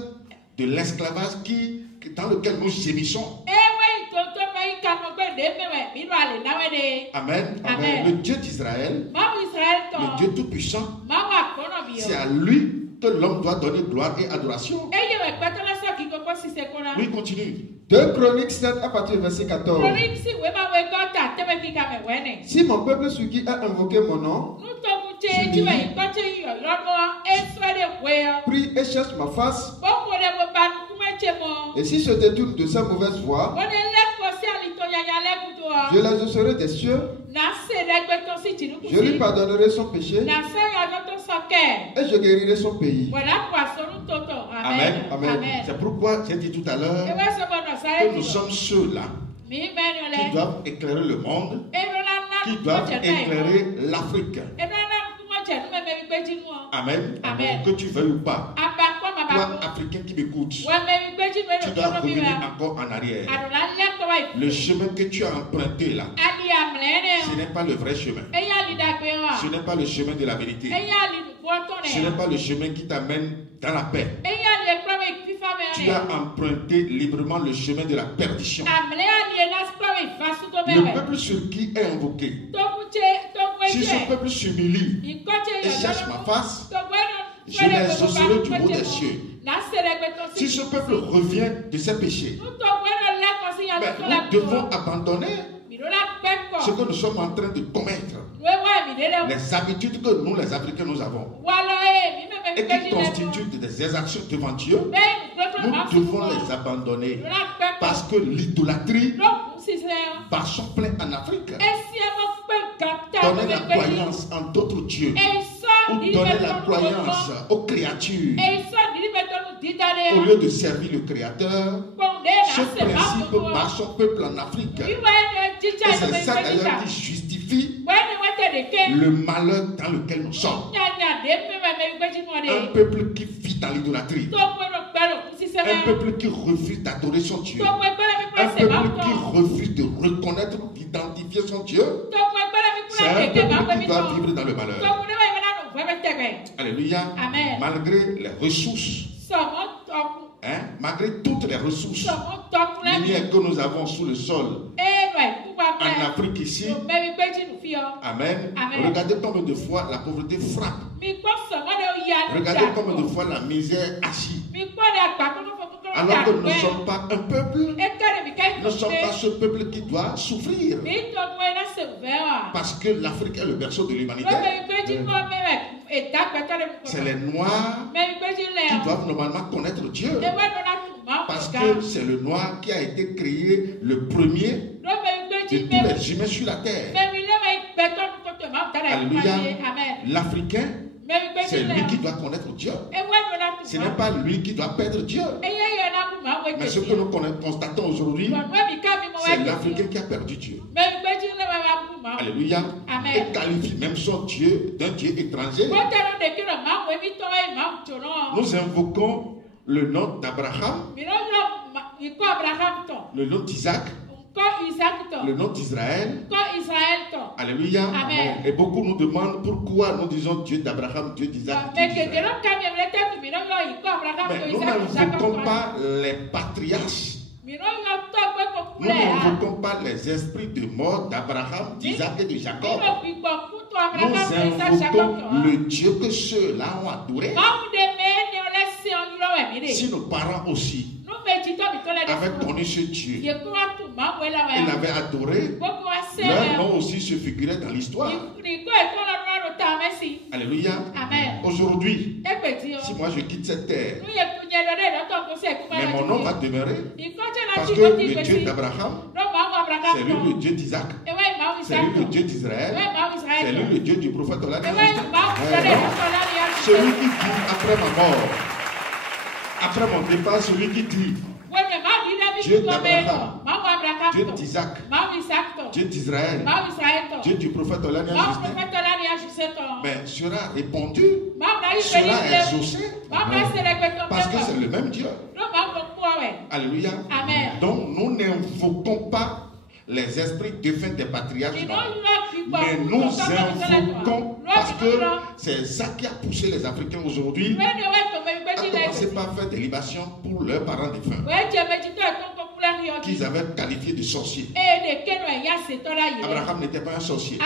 de l'esclavage dans lequel nous gémissons. Amen. Amen. Le Dieu d'Israël, le Dieu tout-puissant, c'est à lui que l'homme doit donner gloire et adoration. Oui, continue. 2 Chroniques 7 à partir du verset 14. Si mon peuple sur qui a invoqué mon nom prie et cherche ma face, et si se détourne de sa mauvaise voie, je les exaucerai des cieux, je lui pardonnerai son péché et je guérirai son pays. Amen. Amen. C'est pourquoi j'ai dit tout à l'heure que nous sommes ceux-là qui doivent éclairer le monde, qui doivent éclairer l'Afrique. Amen. Amen. Que tu veuilles ou pas, toi, Africain qui m'écoutes, tu dois revenir encore en arrière. Le chemin que tu as emprunté là, ce n'est pas le vrai chemin. Ce n'est pas le chemin de la vérité. Ce n'est pas le chemin qui t'amène dans la paix. Tu as emprunté librement le chemin de la perdition. Le peuple sur qui est invoqué, si ce peuple s'humilie et cherche ma face, je les exaucerai du haut des cieux. Si ce peuple revient de ses péchés, nous devons abandonner ce que nous sommes en train de commettre, les habitudes que nous, les Africains, nous avons, et qui constituent des exactions devant Dieu. Nous devons les abandonner parce que l'idolâtrie bat son plein en Afrique. Donner la croyance en d'autres dieux ou donner la croyance aux créatures au lieu de servir le Créateur. Ce principe bat son peuple en Afrique. Et c'est ça d'ailleurs qui justifie le malheur dans lequel nous sommes. Un peuple qui vit dans l'idolâtrie. Un peuple qui refuse d'adorer son Dieu. Un peuple qui refuse de reconnaître, d'identifier son Dieu. C'est un peuple qui doit vivre dans le malheur. Alléluia. Amen. Malgré les ressources, malgré toutes les ressources minières que nous avons sous le sol en Afrique ici. Amen. Regardez combien de fois la pauvreté frappe. Regardez combien de fois la misère agit. Alors que nous ne sommes pas un peuple, nous ne sommes pas ce peuple qui doit souffrir. Parce que l'Afrique est le berceau de l'humanité. C'est les Noirs qui doivent normalement connaître Dieu. Parce que c'est le Noir qui a été créé le premier de tous les humains sur la terre. Alléluia. L'Africain, c'est lui qui doit connaître Dieu. Ce n'est pas lui qui doit perdre Dieu. Mais ce que nous constatons aujourd'hui, c'est l'Africain qui a perdu Dieu. Alléluia. Et qualifie même son Dieu d'un Dieu étranger. Nous invoquons le nom d'Abraham, le nom d'Isaac, le nom d'Israël. Alléluia. Amen. Et beaucoup nous demandent pourquoi nous disons Dieu d'Abraham, Dieu d'Isaac. Mais nous n'invoquons pas les patriarches. Nous n'invoquons pas les esprits de mort d'Abraham, d'Isaac et de Jacob. Nous invoquons le Dieu que ceux-là ont adoré. Si nos parents aussi avaient connu ce Dieu, ils l'avaient adoré, leur nom aussi se figurait dans l'histoire. Alléluia. Amen. Aujourd'hui, si moi je quitte cette terre, mais mon nom va demeurer. Parce que le Dieu d'Abraham, c'est lui le Dieu d'Isaac, c'est lui le Dieu d'Israël, c'est lui le Dieu du prophète Olani. Celui qui dit après ma mort, après mon départ, celui qui dit Dieu d'Abraham, Dieu d'Isaac, Dieu d'Israël, Dieu du prophète Olani, mais sera répondu, sera exaucé, parce que c'est le même Dieu. Alléluia. Amen. Donc nous n'invoquons pas les esprits défunts des patriarches, mais nous invoquons, parce que c'est ça qui a poussé les Africains aujourd'hui à commencer par faire des libations pour leurs parents défunts, qu'ils avaient qualifié de sorciers. Abraham n'était pas un sorcier.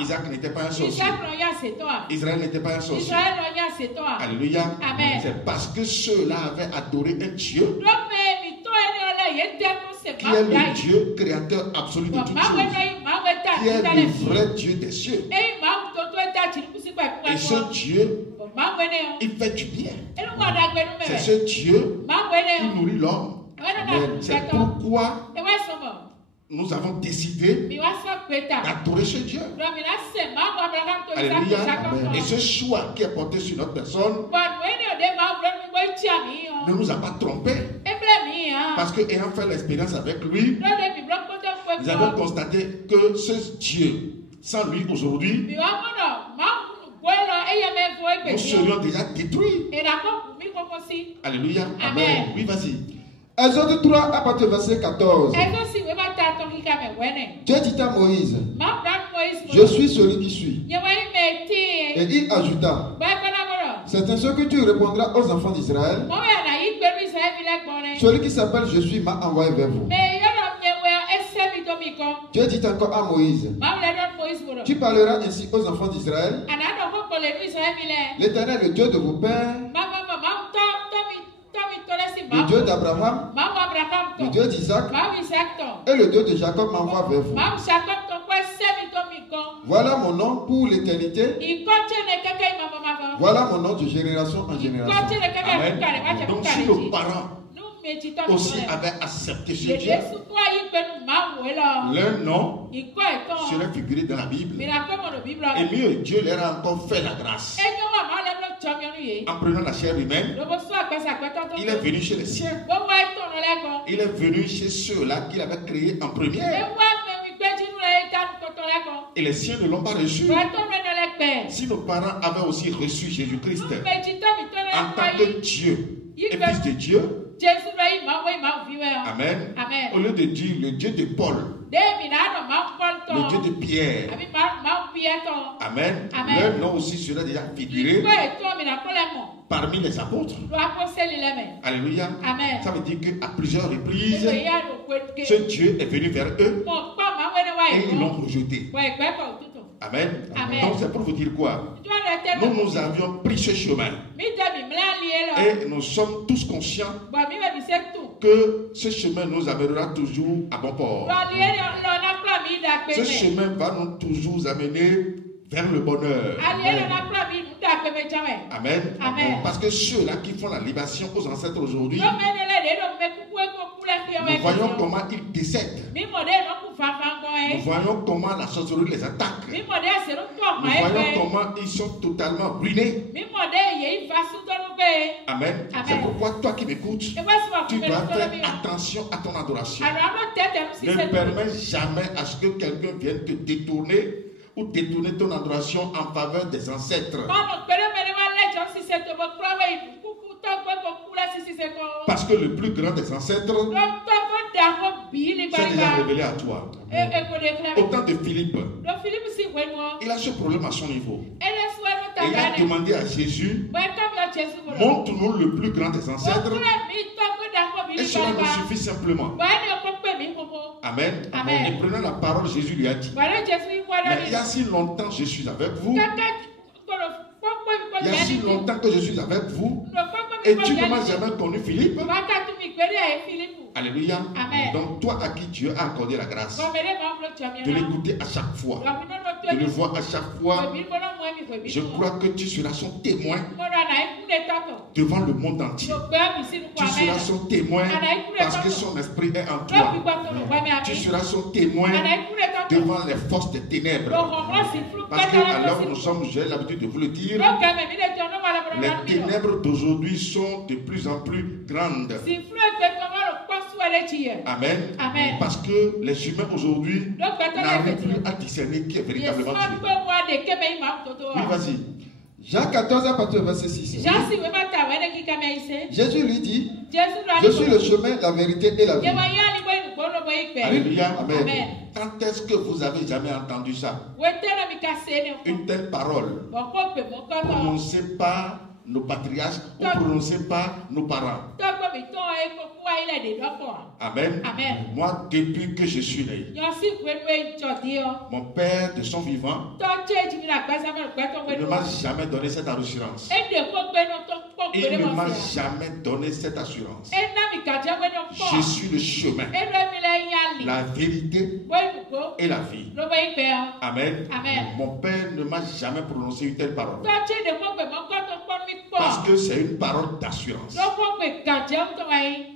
Isaac n'était pas un sorcier. Israël n'était pas un sorcier. Alléluia. C'est parce que ceux-là avaient adoré un Dieu qui est le Dieu créateur absolu de toutes choses, qui est le vrai Dieu des cieux. Et ce Dieu, il fait du bien. C'est ce Dieu qui nourrit l'homme. C'est pourquoi nous avons décidé d'adorer ce Dieu. Alléluia. Et ce choix qui est porté sur notre personne ne nous a pas trompés. Parce que ayant fait l'expérience avec lui, nous avons constaté que ce Dieu, sans lui aujourd'hui, nous serions déjà détruits. Alléluia. Amen. Oui, vas-y. Exode 3 à partir du verset 14. Dieu dit à Moïse, je suis celui qui suis. Et il ajouta, c'est ainsi que tu répondras aux enfants d'Israël. Celui qui s'appelle je suis m'a envoyé vers vous. Dieu dit encore à Moïse, tu parleras ainsi aux enfants d'Israël. L'Éternel, le Dieu de vos pères, le Dieu d'Abraham, le Dieu d'Isaac et le Dieu de Jacob m'envoie vers vous. Voilà mon nom pour l'éternité. Voilà mon nom de génération en génération. Amen. Donc si nos parents aussi avaient accepté ce Dieu, leur nom serait figuré dans la Bible. Et mieux, Dieu leur a encore fait la grâce. En prenant la chair humaine, il est venu chez les siens. Il est venu chez ceux-là qu'il avait créés en première. Et les siens ne l'ont pas reçu. Si nos parents avaient aussi reçu Jésus-Christ en tant que Dieu et Fils de Dieu, Amen. Au lieu de dire le Dieu de Paul, le Dieu de Pierre, Amen. Leur nom aussi serait déjà figuré parmi les apôtres. Alléluia. Ça veut dire qu'à plusieurs reprises, ce Dieu est venu vers eux et ils l'ont rejeté. Amen. Donc c'est pour vous dire quoi? Nous avions pris ce chemin. Et nous sommes tous conscients que ce chemin nous amènera toujours à bon port. Ce chemin va nous toujours amener vers le bonheur. Amen. Amen. Parce que ceux-là qui font la libation aux ancêtres aujourd'hui, nous voyons comment ils décèdent. Nous voyons comment la sorcellerie les attaque. Nous voyons comment ils sont totalement ruinés. Amen. C'est pourquoi toi qui m'écoutes, tu dois faire attention à ton adoration. Ne permets jamais à ce que quelqu'un vienne te détourner ou détourner ton adoration en faveur des ancêtres. Parce que le plus grand des ancêtres s'est déjà révélé à toi. Au temps de Philippe, il a ce problème à son niveau. Et il a demandé à Jésus, montre-nous le plus grand des ancêtres. Et cela nous suffit simplement. Amen. Amen. Et prenant la parole, Jésus lui a dit, mais il y a si longtemps je suis avec vous. Il y a si longtemps que je suis avec vous. Et tu ne m'as jamais connu, Philippe. Alléluia. Amen. Donc toi à qui Dieu a accordé la grâce de l'écouter à chaque fois. Je le vois à chaque fois. Je crois que tu seras son témoin devant le monde entier. Tu seras son témoin parce que son esprit est en toi. Tu seras son témoin devant les forces des ténèbres. Parce que alors nous sommes, j'ai l'habitude de vous le dire, les ténèbres d'aujourd'hui sont de plus en plus grandes. Amen. Amen. Parce que les humains aujourd'hui n'arrivent plus à discerner qui est véritablement Dieu. Oui, vas-y. Jean 14 à partir du verset 6. Jésus lui dit, je suis le chemin, la vérité et la vie. Alléluia. Amen. Quand est-ce que vous avez jamais entendu ça? Une telle parole prononcée par nos patriarches ou prononcée par nos parents. Amen. Amen. Moi, depuis que je suis né, mon père de son vivant ne m'a jamais donné cette assurance. Il ne m'a jamais donné cette assurance. Je suis le chemin, la vérité et la vie. Amen. Amen. Mon père ne m'a jamais prononcé une telle parole. Parce que c'est une parole d'assurance.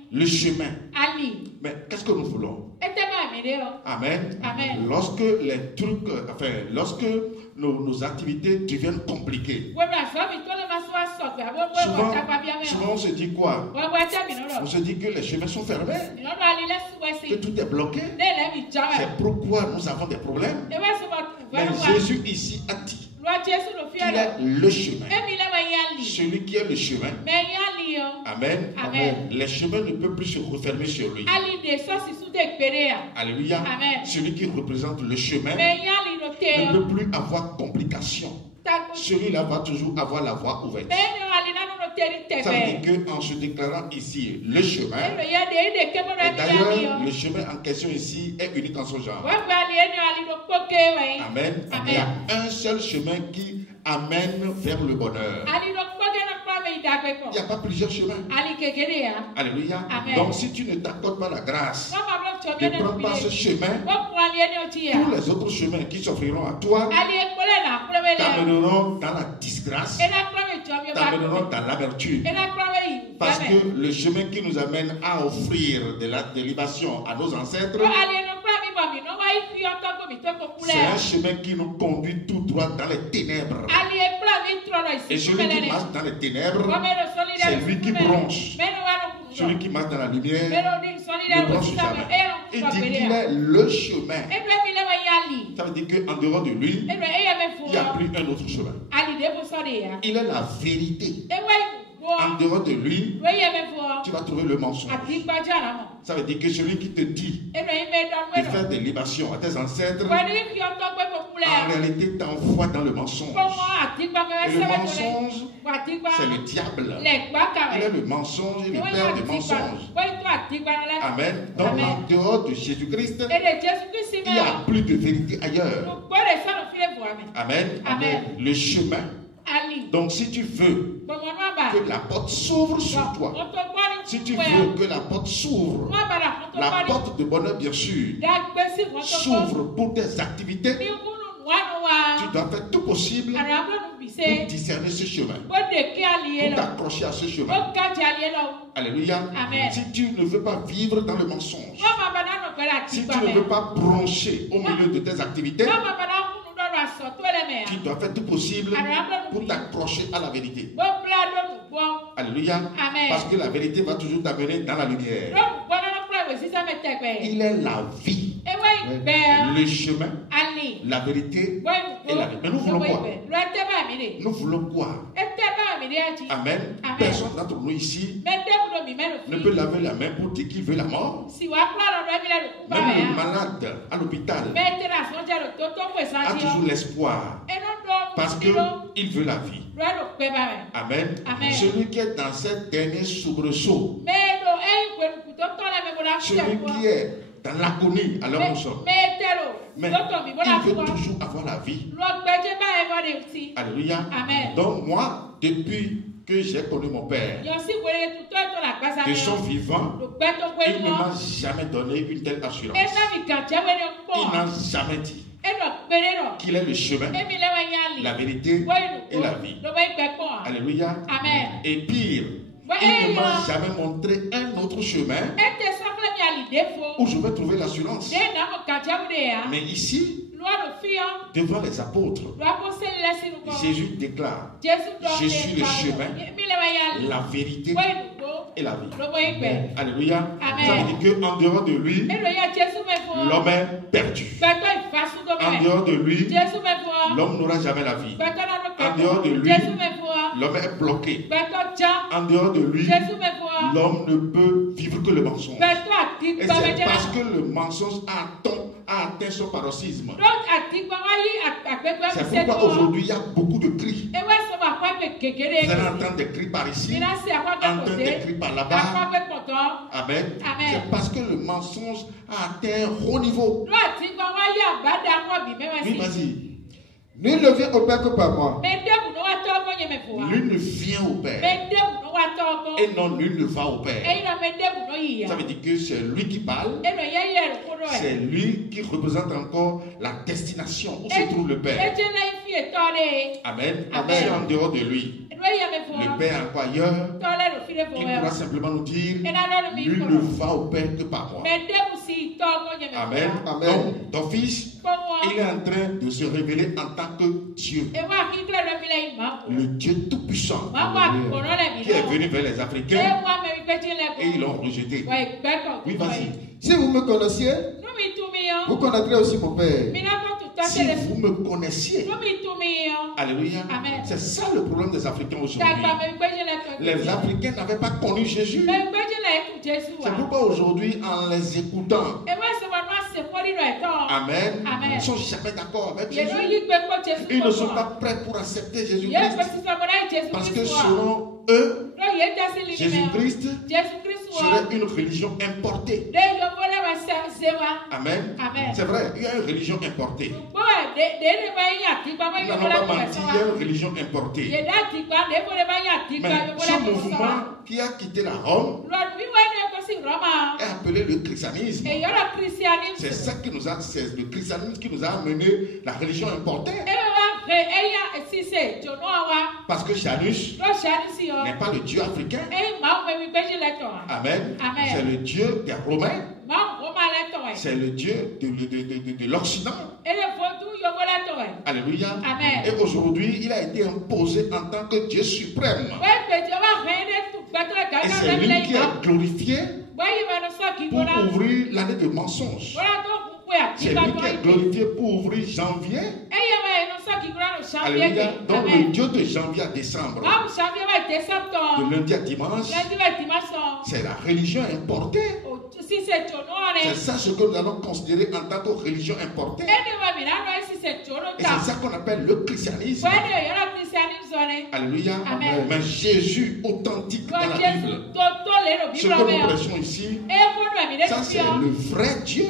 Le chemin. Mais qu'est-ce que nous voulons? Amen. Amen. Lorsque les trucs, lorsque nos activités deviennent compliquées, souvent on se dit quoi? On se dit que les chemins sont fermés, que tout est bloqué. C'est pourquoi nous avons des problèmes. Mais Jésus ici a dit qu'il est le chemin. Celui qui est le chemin. Amen. Amen. Les chemins ne peuvent plus se refermer sur lui. Alléluia. Amen. Celui qui représente le chemin ne peut plus avoir complication. Celui-là va toujours avoir la voie ouverte. Ça veut dire qu'en se déclarant ici le chemin, et d'ailleurs le chemin en question ici est unique en son genre. Amen. Il y a un seul chemin qui amène vers le bonheur. Il n'y a pas plusieurs chemins. Alléluia. Amen. Donc si tu ne t'accordes pas la grâce de prendre pas ce chemin, tous les autres chemins qui s'offriront à toi t'amèneront dans la disgrâce, t'amèneront dans l'amertume. Parce que le chemin qui nous amène à offrir de la libation à nos ancêtres, c'est un chemin qui nous conduit tout droit dans les ténèbres. Et celui qui marche dans les ténèbres, c'est lui qui bronche. Celui qui marche dans la lumière ne bronche jamais. Il dit qu'il est le chemin. Ça veut dire qu'en dehors de lui, il n'y a plus un autre chemin. Il est la vérité. En dehors de lui, tu vas trouver le mensonge. Ça veut dire que celui qui te dit de faire des libations à tes ancêtres, en réalité t'envoie dans le mensonge. Et le mensonge, c'est le diable. Il est le mensonge et le père des mensonges. Amen. Donc en dehors de Jésus-Christ, il n'y a plus de vérité ailleurs. Amen. Amen. Le chemin. Donc si tu veux que la porte s'ouvre sur toi, si tu veux que la porte s'ouvre, la porte de bonheur bien sûr s'ouvre pour tes activités, tu dois faire tout possible pour discerner ce chemin, pour t'accrocher à ce chemin. Alléluia. Amen. Si tu ne veux pas vivre dans le mensonge, si tu ne veux pas broncher au milieu de tes activités, tu dois faire tout possible pour t'accrocher à la vérité. Alléluia. Amen. Parce que la vérité va toujours t'amener dans la lumière. Il est la vie, le chemin, la vérité et la vie. Mais nous voulons quoi? Nous voulons quoi? Amen. Personne d'entre nous ici ne peut laver la main pour dire qu'il veut la mort. Même le malade à l'hôpital a toujours l'espoir parce qu'il veut la vie. Amen. Amen. Celui qui est dans cette dernière soubresaut, celui qui est dans l'agonie, alors nous sommes. Mais il veut toujours avoir la vie. Alléluia. Amen. Donc moi, depuis que j'ai connu mon père, de son vivant, il ne m'a jamais donné une telle assurance. Il n'a jamais dit qu'il est le chemin, la vérité et la vie. Alléluia. Amen. Et pire, il ne m'a jamais montré un autre chemin où je vais trouver l'assurance. Mais ici, devant les apôtres, Jésus déclare: je suis le chemin, la vérité et la vie. Alléluia. Ça veut dire qu'en dehors de lui, l'homme est perdu. En dehors de lui, l'homme n'aura jamais la vie. En dehors de lui, l'homme est bloqué. En dehors de lui, l'homme ne peut vivre que le mensonge. Et c'est parce que le mensonge a atteint son paroxysme. C'est pourquoi aujourd'hui il y a beaucoup de cris. Vous allez entendre des cris par ici, entendre des cris par là-bas. Amen. C'est parce que le mensonge a atteint un haut niveau. Oui, vas-y. Nul ne vient au Père que par moi. Nul ne vient au Père. Et non, nul ne va au Père. Ça veut dire que c'est lui qui parle. C'est lui qui représente encore la destination où se trouve le Père. Amen. C'est en dehors de lui. Le Père est encore ailleurs. Il pourra simplement nous dire: nul ne va au Père que par moi. Amen. Donc, ton fils, il est en train de se révéler en tant que Dieu. Le Dieu tout-puissant qui est venu vers les Africains et ils l'ont rejeté. Oui, vas-y. Si vous me connaissiez, vous connaîtrez aussi mon Père. Si vous me connaissiez, alléluia, c'est ça le problème des Africains aujourd'hui. Les Africains n'avaient pas connu Jésus. C'est pourquoi aujourd'hui, en les écoutant, amen, ils ne sont jamais d'accord avec Jésus. Ils ne sont pas prêts pour accepter Jésus-Christ. Parce que selon eux, Jésus-Christ serait une religion importée. Amen. C'est vrai, il y a une religion importée. Nous n'allons pas mentir, il y a une religion importée. Mais ce mouvement qui a quitté la Rome est appelé le christianisme. C'est ça qui nous a, c'est le christianisme qui nous a amené la religion importée. Parce que Janus n'est pas le Dieu africain. Amen. C'est le Dieu des Romains. C'est le Dieu de l'Occident. Alléluia. Et aujourd'hui, il a été imposé en tant que Dieu suprême. Et c'est lui qui a glorifié pour ouvrir l'année de mensonges. C'est lui qui est glorifié pour ouvrir janvier. Alléluia. Donc le Dieu de janvier à décembre, de lundi à dimanche, c'est la religion importée. C'est ça ce que nous allons considérer en tant que religion importée. Et c'est ça qu'on appelle le christianisme. Alléluia. Mais Jésus authentique dans la Bible, ce que nous prêchons ici, ça c'est le vrai Dieu.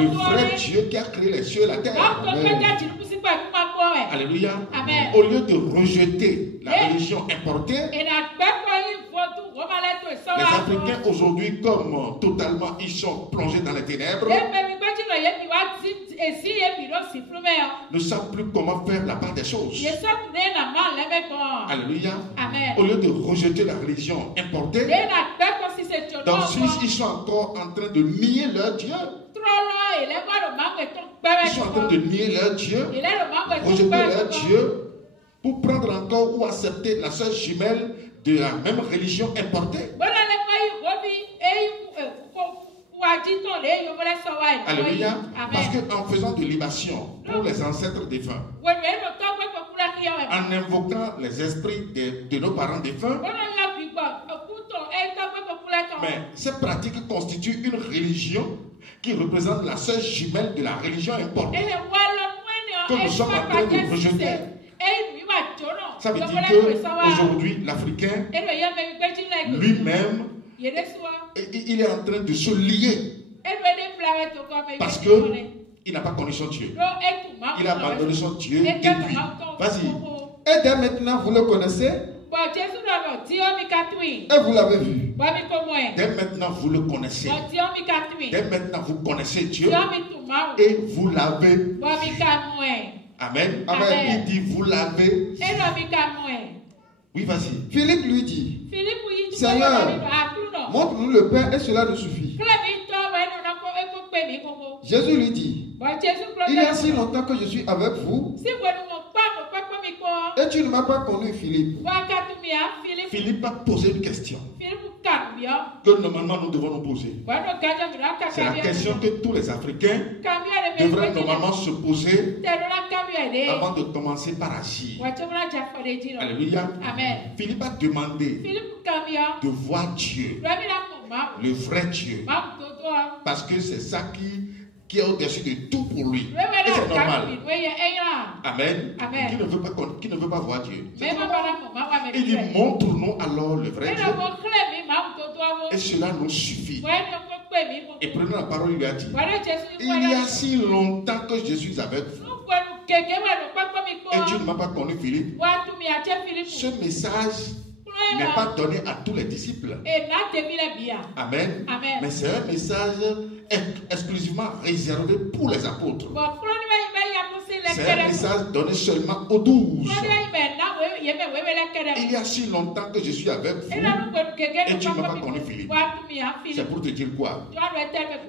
Le vrai Dieu qui a créé les cieux et la terre. Alléluia. Au lieu de rejeter la religion importée, les Africains aujourd'hui, comme totalement ils sont plongés dans les ténèbres, ne savent plus comment faire la part des choses. Alléluia. Au lieu de rejeter la religion importée, donc ils sont encore en train de nier leur Dieu. Ils sont en train de nier leur Dieu, rejeter leur Dieu, pour prendre encore ou accepter la sœur jumelle de la même religion importée. Alléluia. Parce qu'en faisant de libation pour les ancêtres défunts, en invoquant les esprits de nos parents défunts, mais cette pratique constitue une religion qui représente la sœur jumelle de la religion importée que nous sommes en train de rejeter. Ça veut dire qu'aujourd'hui, l'Africain lui-même, il est en train de se lier parce qu'il n'a pas connu son Dieu. Il a abandonné son Dieu depuis. Vas-y. Et dès maintenant, vous le connaissez. Et vous l'avez vu. Dès maintenant, vous le connaissez. Dès maintenant, vous connaissez Dieu. Et vous l'avez vu. Amen. Amen. Il dit, vous l'avez. Oui, vas-y. Philippe lui dit, Seigneur, montre-nous le Père et cela nous suffit. Jésus lui dit, il y a si longtemps que je suis avec vous et tu ne m'as pas connu, Philippe. Philippe a posé une question que normalement nous devons nous poser. C'est la question que tous les Africains devraient normalement se poser avant de commencer par agir. Alléluia. Philippe a demandé de voir Dieu, le vrai Dieu, parce que c'est ça qui est au-dessus de tout pour lui. Et c'est normal. Amen. Qui ne veut pas voir Dieu. Il dit, montre-nous alors le vrai Dieu. Et cela nous suffit. Et prenant la parole, il lui a dit, il y a si longtemps que je suis avec vous. Et Dieu ne m'a pas connu, Philippe. Ce message n'est pas donné à tous les disciples. Amen. Mais c'est un message exclusivement réservé pour les apôtres. C'est un message donné seulement aux 12. Il y a si longtemps que je suis avec vous et tu ne m'as pas connu, Philippe. C'est pour te dire quoi?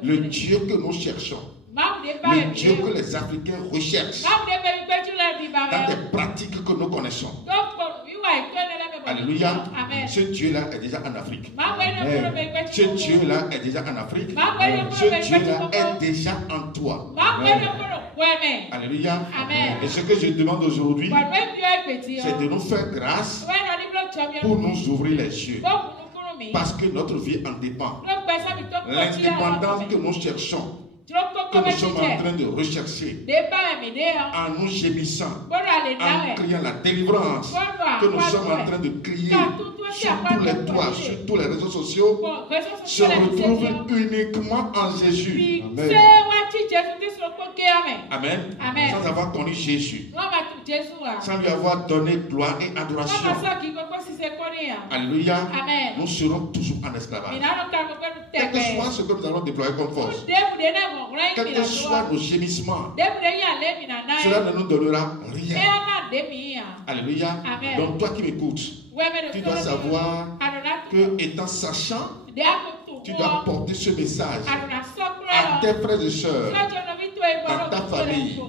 Le Dieu que nous cherchons, le Dieu que les Africains recherchent, dans des pratiques que nous connaissons. Alléluia. Ce Dieu-là est déjà en Afrique. Ce Dieu-là est déjà en Afrique. Ce Dieu-là est déjà en toi. Alléluia. Et ce que je demande aujourd'hui, c'est de nous faire grâce pour nous ouvrir les yeux. Parce que notre vie en dépend. L'indépendance que nous cherchons, que nous sommes en train de rechercher, en nous gémissant, en criant la délivrance, que nous sommes en train de crier sur tous les toits, sur tous les réseaux sociaux, se retrouve uniquement en Jésus. Amen. Amen. Sans avoir connu Jésus, sans lui avoir donné gloire et adoration. Alléluia. Nous serons toujours en esclavage. Quel que soit ce que nous allons déployer comme force, quels que soient nos gémissements, cela ne nous donnera rien. Alléluia. Donc toi qui m'écoutes, tu dois savoir que, étant sachant, tu dois porter ce message à tes frères et sœurs, dans ta famille.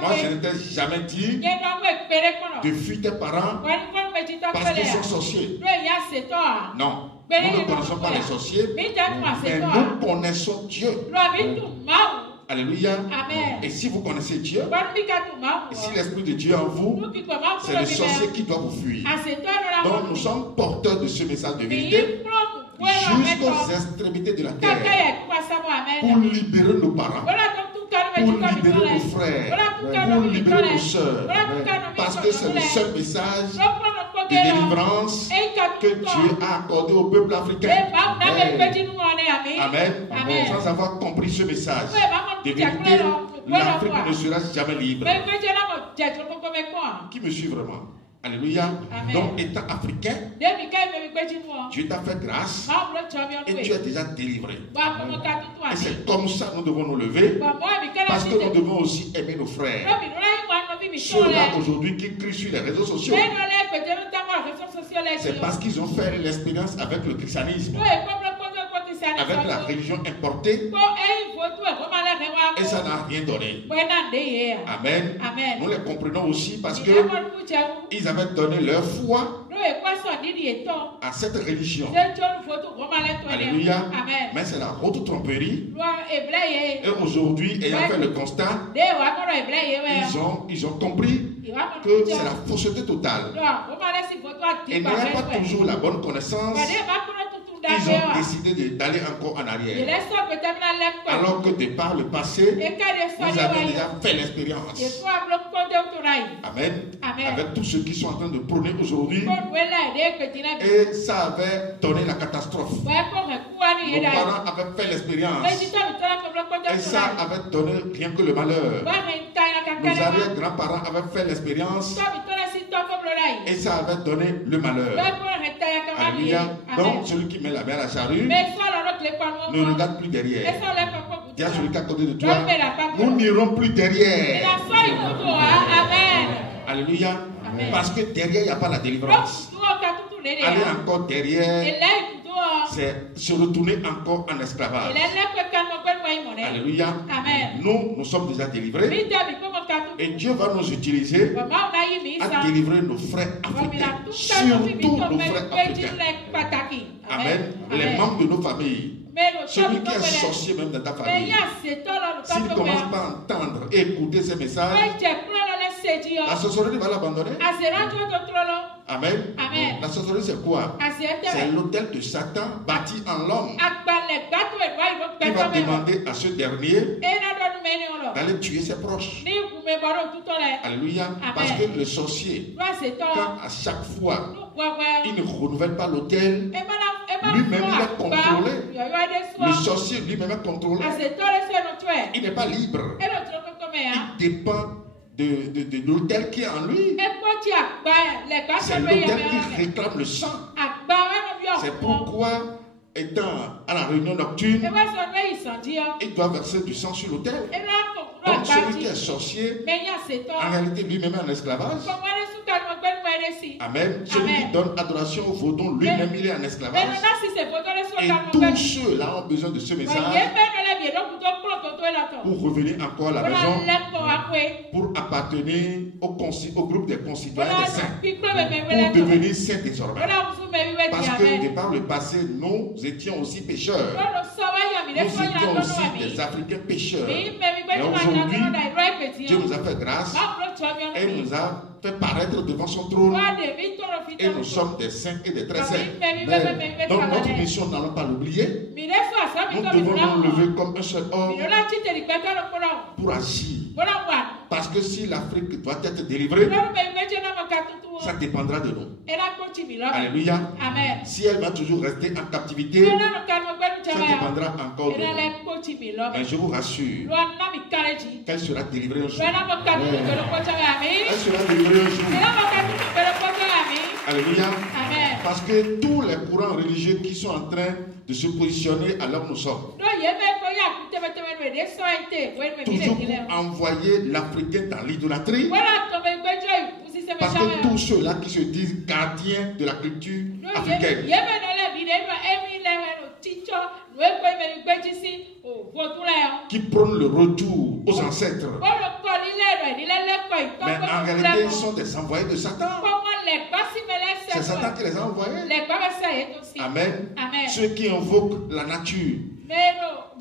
Moi, je ne t'ai jamais dit de fuir tes parents parce qu'ils sont sorciers. Non, nous ne connaissons pas les sorciers, mais nous connaissons Dieu. Alléluia. Et si vous connaissez Dieu, et si l'Esprit de Dieu est en vous, c'est le sorcier qui doit vous fuir. Donc nous sommes porteurs de ce message de vérité jusqu'aux extrémités de la terre pour libérer nos parents, pour libérer nos frères, pour libérer nos sœurs, parce que c'est le seul message de délivrance que Dieu a accordé au peuple africain. Amen. Sans avoir compris ce message de vérité, l'Afrique ne sera jamais libre. Qui me suit vraiment? Alléluia. Donc, étant africain, Dieu t'a fait grâce et tu es déjà délivré. Et c'est comme ça que nous devons nous lever, parce que nous devons aussi aimer nos frères. Ceux-là aujourd'hui qui crient sur les réseaux sociaux, c'est parce qu'ils ont fait l'expérience avec le christianisme, avec la religion importée, et ça n'a rien donné. Amen. Nous les comprenons aussi parce que ils avaient donné leur foi à cette religion. Alléluia. Mais c'est la haute tromperie. Et aujourd'hui, ayant fait le constat, ils ont compris que c'est la fausseté totale. Et n'ayant pas toujours la bonne connaissance, ils ont décidé d'aller encore en arrière. Alors que de par le passé, vous avez déjà fait l'expérience. Amen. Avec tous ceux qui sont en train de prôner aujourd'hui. Et ça avait donné la catastrophe. Nos parents avaient fait l'expérience. Et ça avait donné rien que le malheur. Nos arrière-grands-parents avaient fait l'expérience. Et ça va donner le malheur. Alléluia. Donc, celui qui met la main à la charrue ne regarde plus derrière. Dis à celui qui est à côté de toi, nous n'irons plus derrière. Alléluia. Parce que derrière, il n'y a pas la délivrance. Aller encore derrière, c'est se retourner encore en esclavage. Alléluia. Nous sommes déjà délivrés. Et Dieu va nous utiliser à délivrer nos frères africains. Surtout nos frères africains. Amen. Les membres de nos familles. Celui qui est sorcier même dans ta famille, s'il ne commence pas à entendre et écouter ces messages, la sorcellerie va l'abandonner. Amen. La sorcellerie c'est quoi? C'est l'autel de Satan bâti en l'homme qui va demander à ce dernier d'aller tuer ses proches. Alléluia. Parce que le sorcier, quand à chaque fois il ne renouvelle pas l'autel, lui-même il est contrôlé. Le sorcier lui-même est contrôlé. Il n'est pas libre. Il dépend de l'autel qui est en lui. C'est l'autel qui réclame le sang. C'est pourquoi, étant à la réunion nocturne, il doit verser du sang sur l'autel. Donc celui qui est sorcier, en réalité lui-même est en esclavage. Amen. Celui qui donne adoration au vaudon, lui-même il est en esclavage. Et tous ceux-là ont besoin de ce message pour revenir encore à la maison, pour appartenir au groupe des concitoyens des saints, pour devenir saints désormais. Parce que par le passé, nous étions aussi pécheurs. Nous étions aussi des Africains pécheurs. Et aujourd'hui, Dieu nous a fait grâce et nous a fait paraître devant son trône. Et nous sommes des saints et des très saints. Donc notre mission, nous n'allons pas l'oublier. Nous devons nous lever comme un seul homme pour agir. Parce que si l'Afrique doit être délivrée, ça dépendra de nous. Alléluia. Si elle va toujours rester en captivité, ça dépendra encore de nous. Mais je vous rassure qu'elle sera délivrée un jour. Elle sera délivrée un jour. Alléluia. Parce que tous les courants religieux qui sont en train de se positionner à l'heure où nous sommes, toujours pour envoyer l'Africain dans l'idolâtrie. Parce que tous ceux-là qui se disent gardiens de la culture africaine, qui prônent le retour aux ancêtres, mais en réalité ils sont des envoyés de Satan. C'est Satan qui les a envoyés. Amen. Ceux qui invoquent la nature,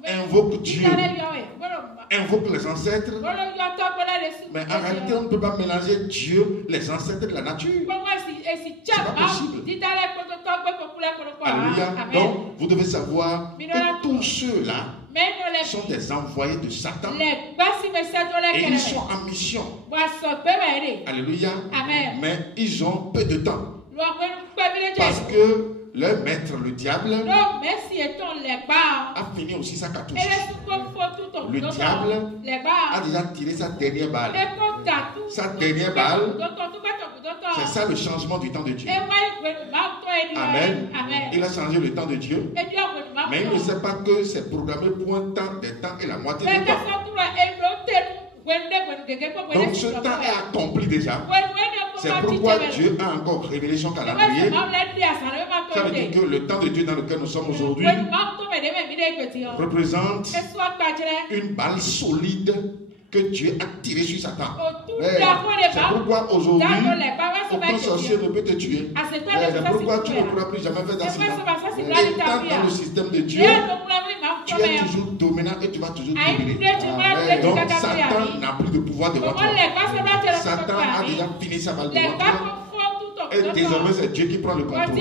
invoquent Dieu, invoquent les ancêtres, mais en réalité on ne peut pas mélanger Dieu, les ancêtres de la nature. C'est pas possible. Alléluia. Donc vous devez savoir que tous ceux-là sont des envoyés de Satan et ils sont en mission. Alléluia. Mais ils ont peu de temps parce que leur maître, le diable, a fini aussi sa cartouche. Le diable a déjà tiré sa dernière balle. Sa dernière balle, c'est ça le changement du temps de Dieu. Amen. Il a changé le temps de Dieu, mais il ne sait pas que c'est programmé pour un temps, des temps et la moitié du temps. Donc ce temps est accompli déjà. C'est pourquoi Dieu a encore révélé son calendrier. Ça veut dire que le temps de Dieu dans lequel nous sommes aujourd'hui représente une balle solide que Dieu a tirée sur Satan. C'est pourquoi aujourd'hui, aucun sorcier ne peut te tuer. C'est pourquoi tu ne pourras plus jamais faire d'accident. Étant dans le système de Dieu, tu es toujours dominant et tu vas toujours dominer. Donc Satan n'a plus de pouvoir devant toi. Satan a déjà fini sa balle devant toi. Et désormais c'est Dieu qui prend le contrôle.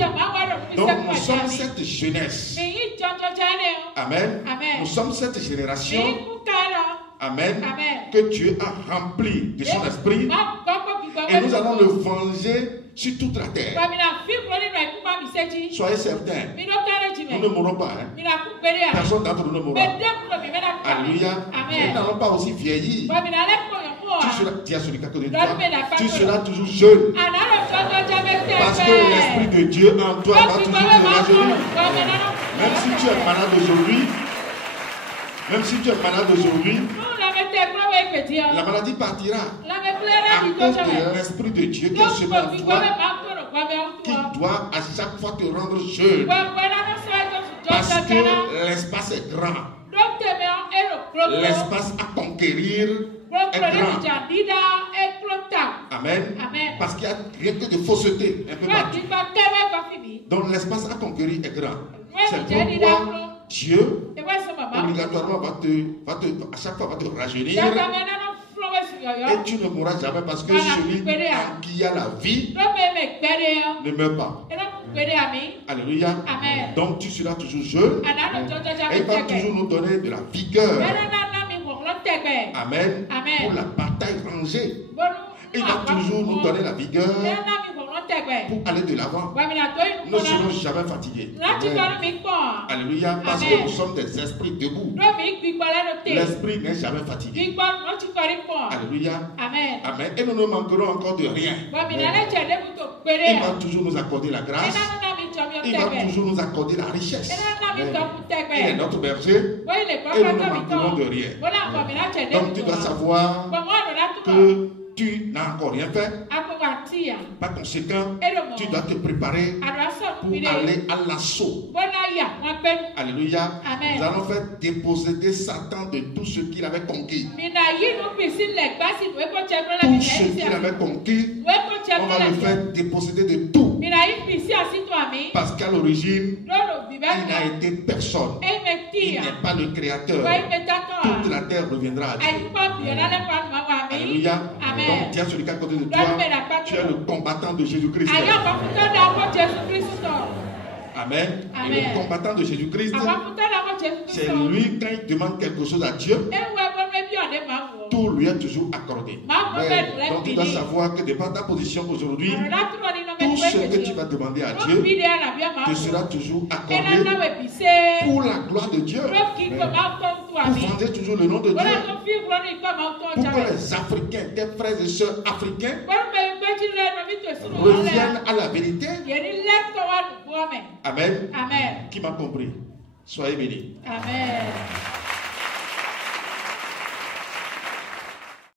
Donc nous sommes cette jeunesse. Amen. Nous sommes cette génération. Amen. Que Dieu a rempli de son esprit. Et nous allons le venger sur toute la terre. Soyez certains. Nous ne mourrons pas. Personne d'entre nous ne mourra. Alléluia. Nous n'allons pas aussi vieillir. Tu seras toujours jeune. Parce que l'Esprit de Dieu en toi va toujours te rajeunir. Même si tu es malade aujourd'hui, la maladie partira à cause de l'Esprit de Dieu qui est semé en toi, qui doit à chaque fois te rendre jeune. Parce que l'espace est grand. L'espace à conquérir est grand. Amen. Parce qu'il y a rien que de fausseté un peu partout. Donc l'espace à conquérir est grand. C'est pourquoi Dieu obligatoirement à chaque fois va te rajeunir. Et tu ne mourras jamais parce que celui en qui a la vie ne meurt pas. Alléluia. Donc tu seras toujours jeune. Et il va toujours nous donner de la vigueur. Amen. Pour la bataille rangée. Il va toujours nous donner la vigueur pour aller de l'avant. Nous ne serons jamais fatigués. Alléluia. Parce que nous sommes des esprits debout. L'esprit n'est jamais fatigué. Alléluia. Amen. Et nous ne manquerons encore de rien. Il va toujours nous accorder la grâce. Il va toujours nous accorder la richesse. Il est notre berger. Et nous ne manquerons de rien. Donc tu dois savoir que tu n'as encore rien fait. Par conséquent, tu dois te préparer pour aller à l'assaut. Alléluia. Nous allons faire déposséder Satan de tout ce qu'il avait conquis. Tout ce qu'il avait conquis, on va le faire déposséder de tout. Parce qu'à l'origine, il n'a été personne. Il n'est pas le créateur. Toute la terre reviendra à Dieu. Alléluia. Donc, tiens celui qui est à côté de toi. Tu es le combattant de Jésus-Christ. Amen. Et le combattant de Jésus-Christ, c'est lui, quand il demande quelque chose à Dieu, tout lui est toujours accordé. Donc tu dois savoir que de par ta position aujourd'hui, tout ce que tu vas demander à Dieu te sera toujours accordé pour la gloire de Dieu. Pour venger toujours le nom de Dieu. Pour que les Africains, tes frères et sœurs africains, reviennent à la vérité. Amen. Qui m'a compris? Soyez bénis. Amen.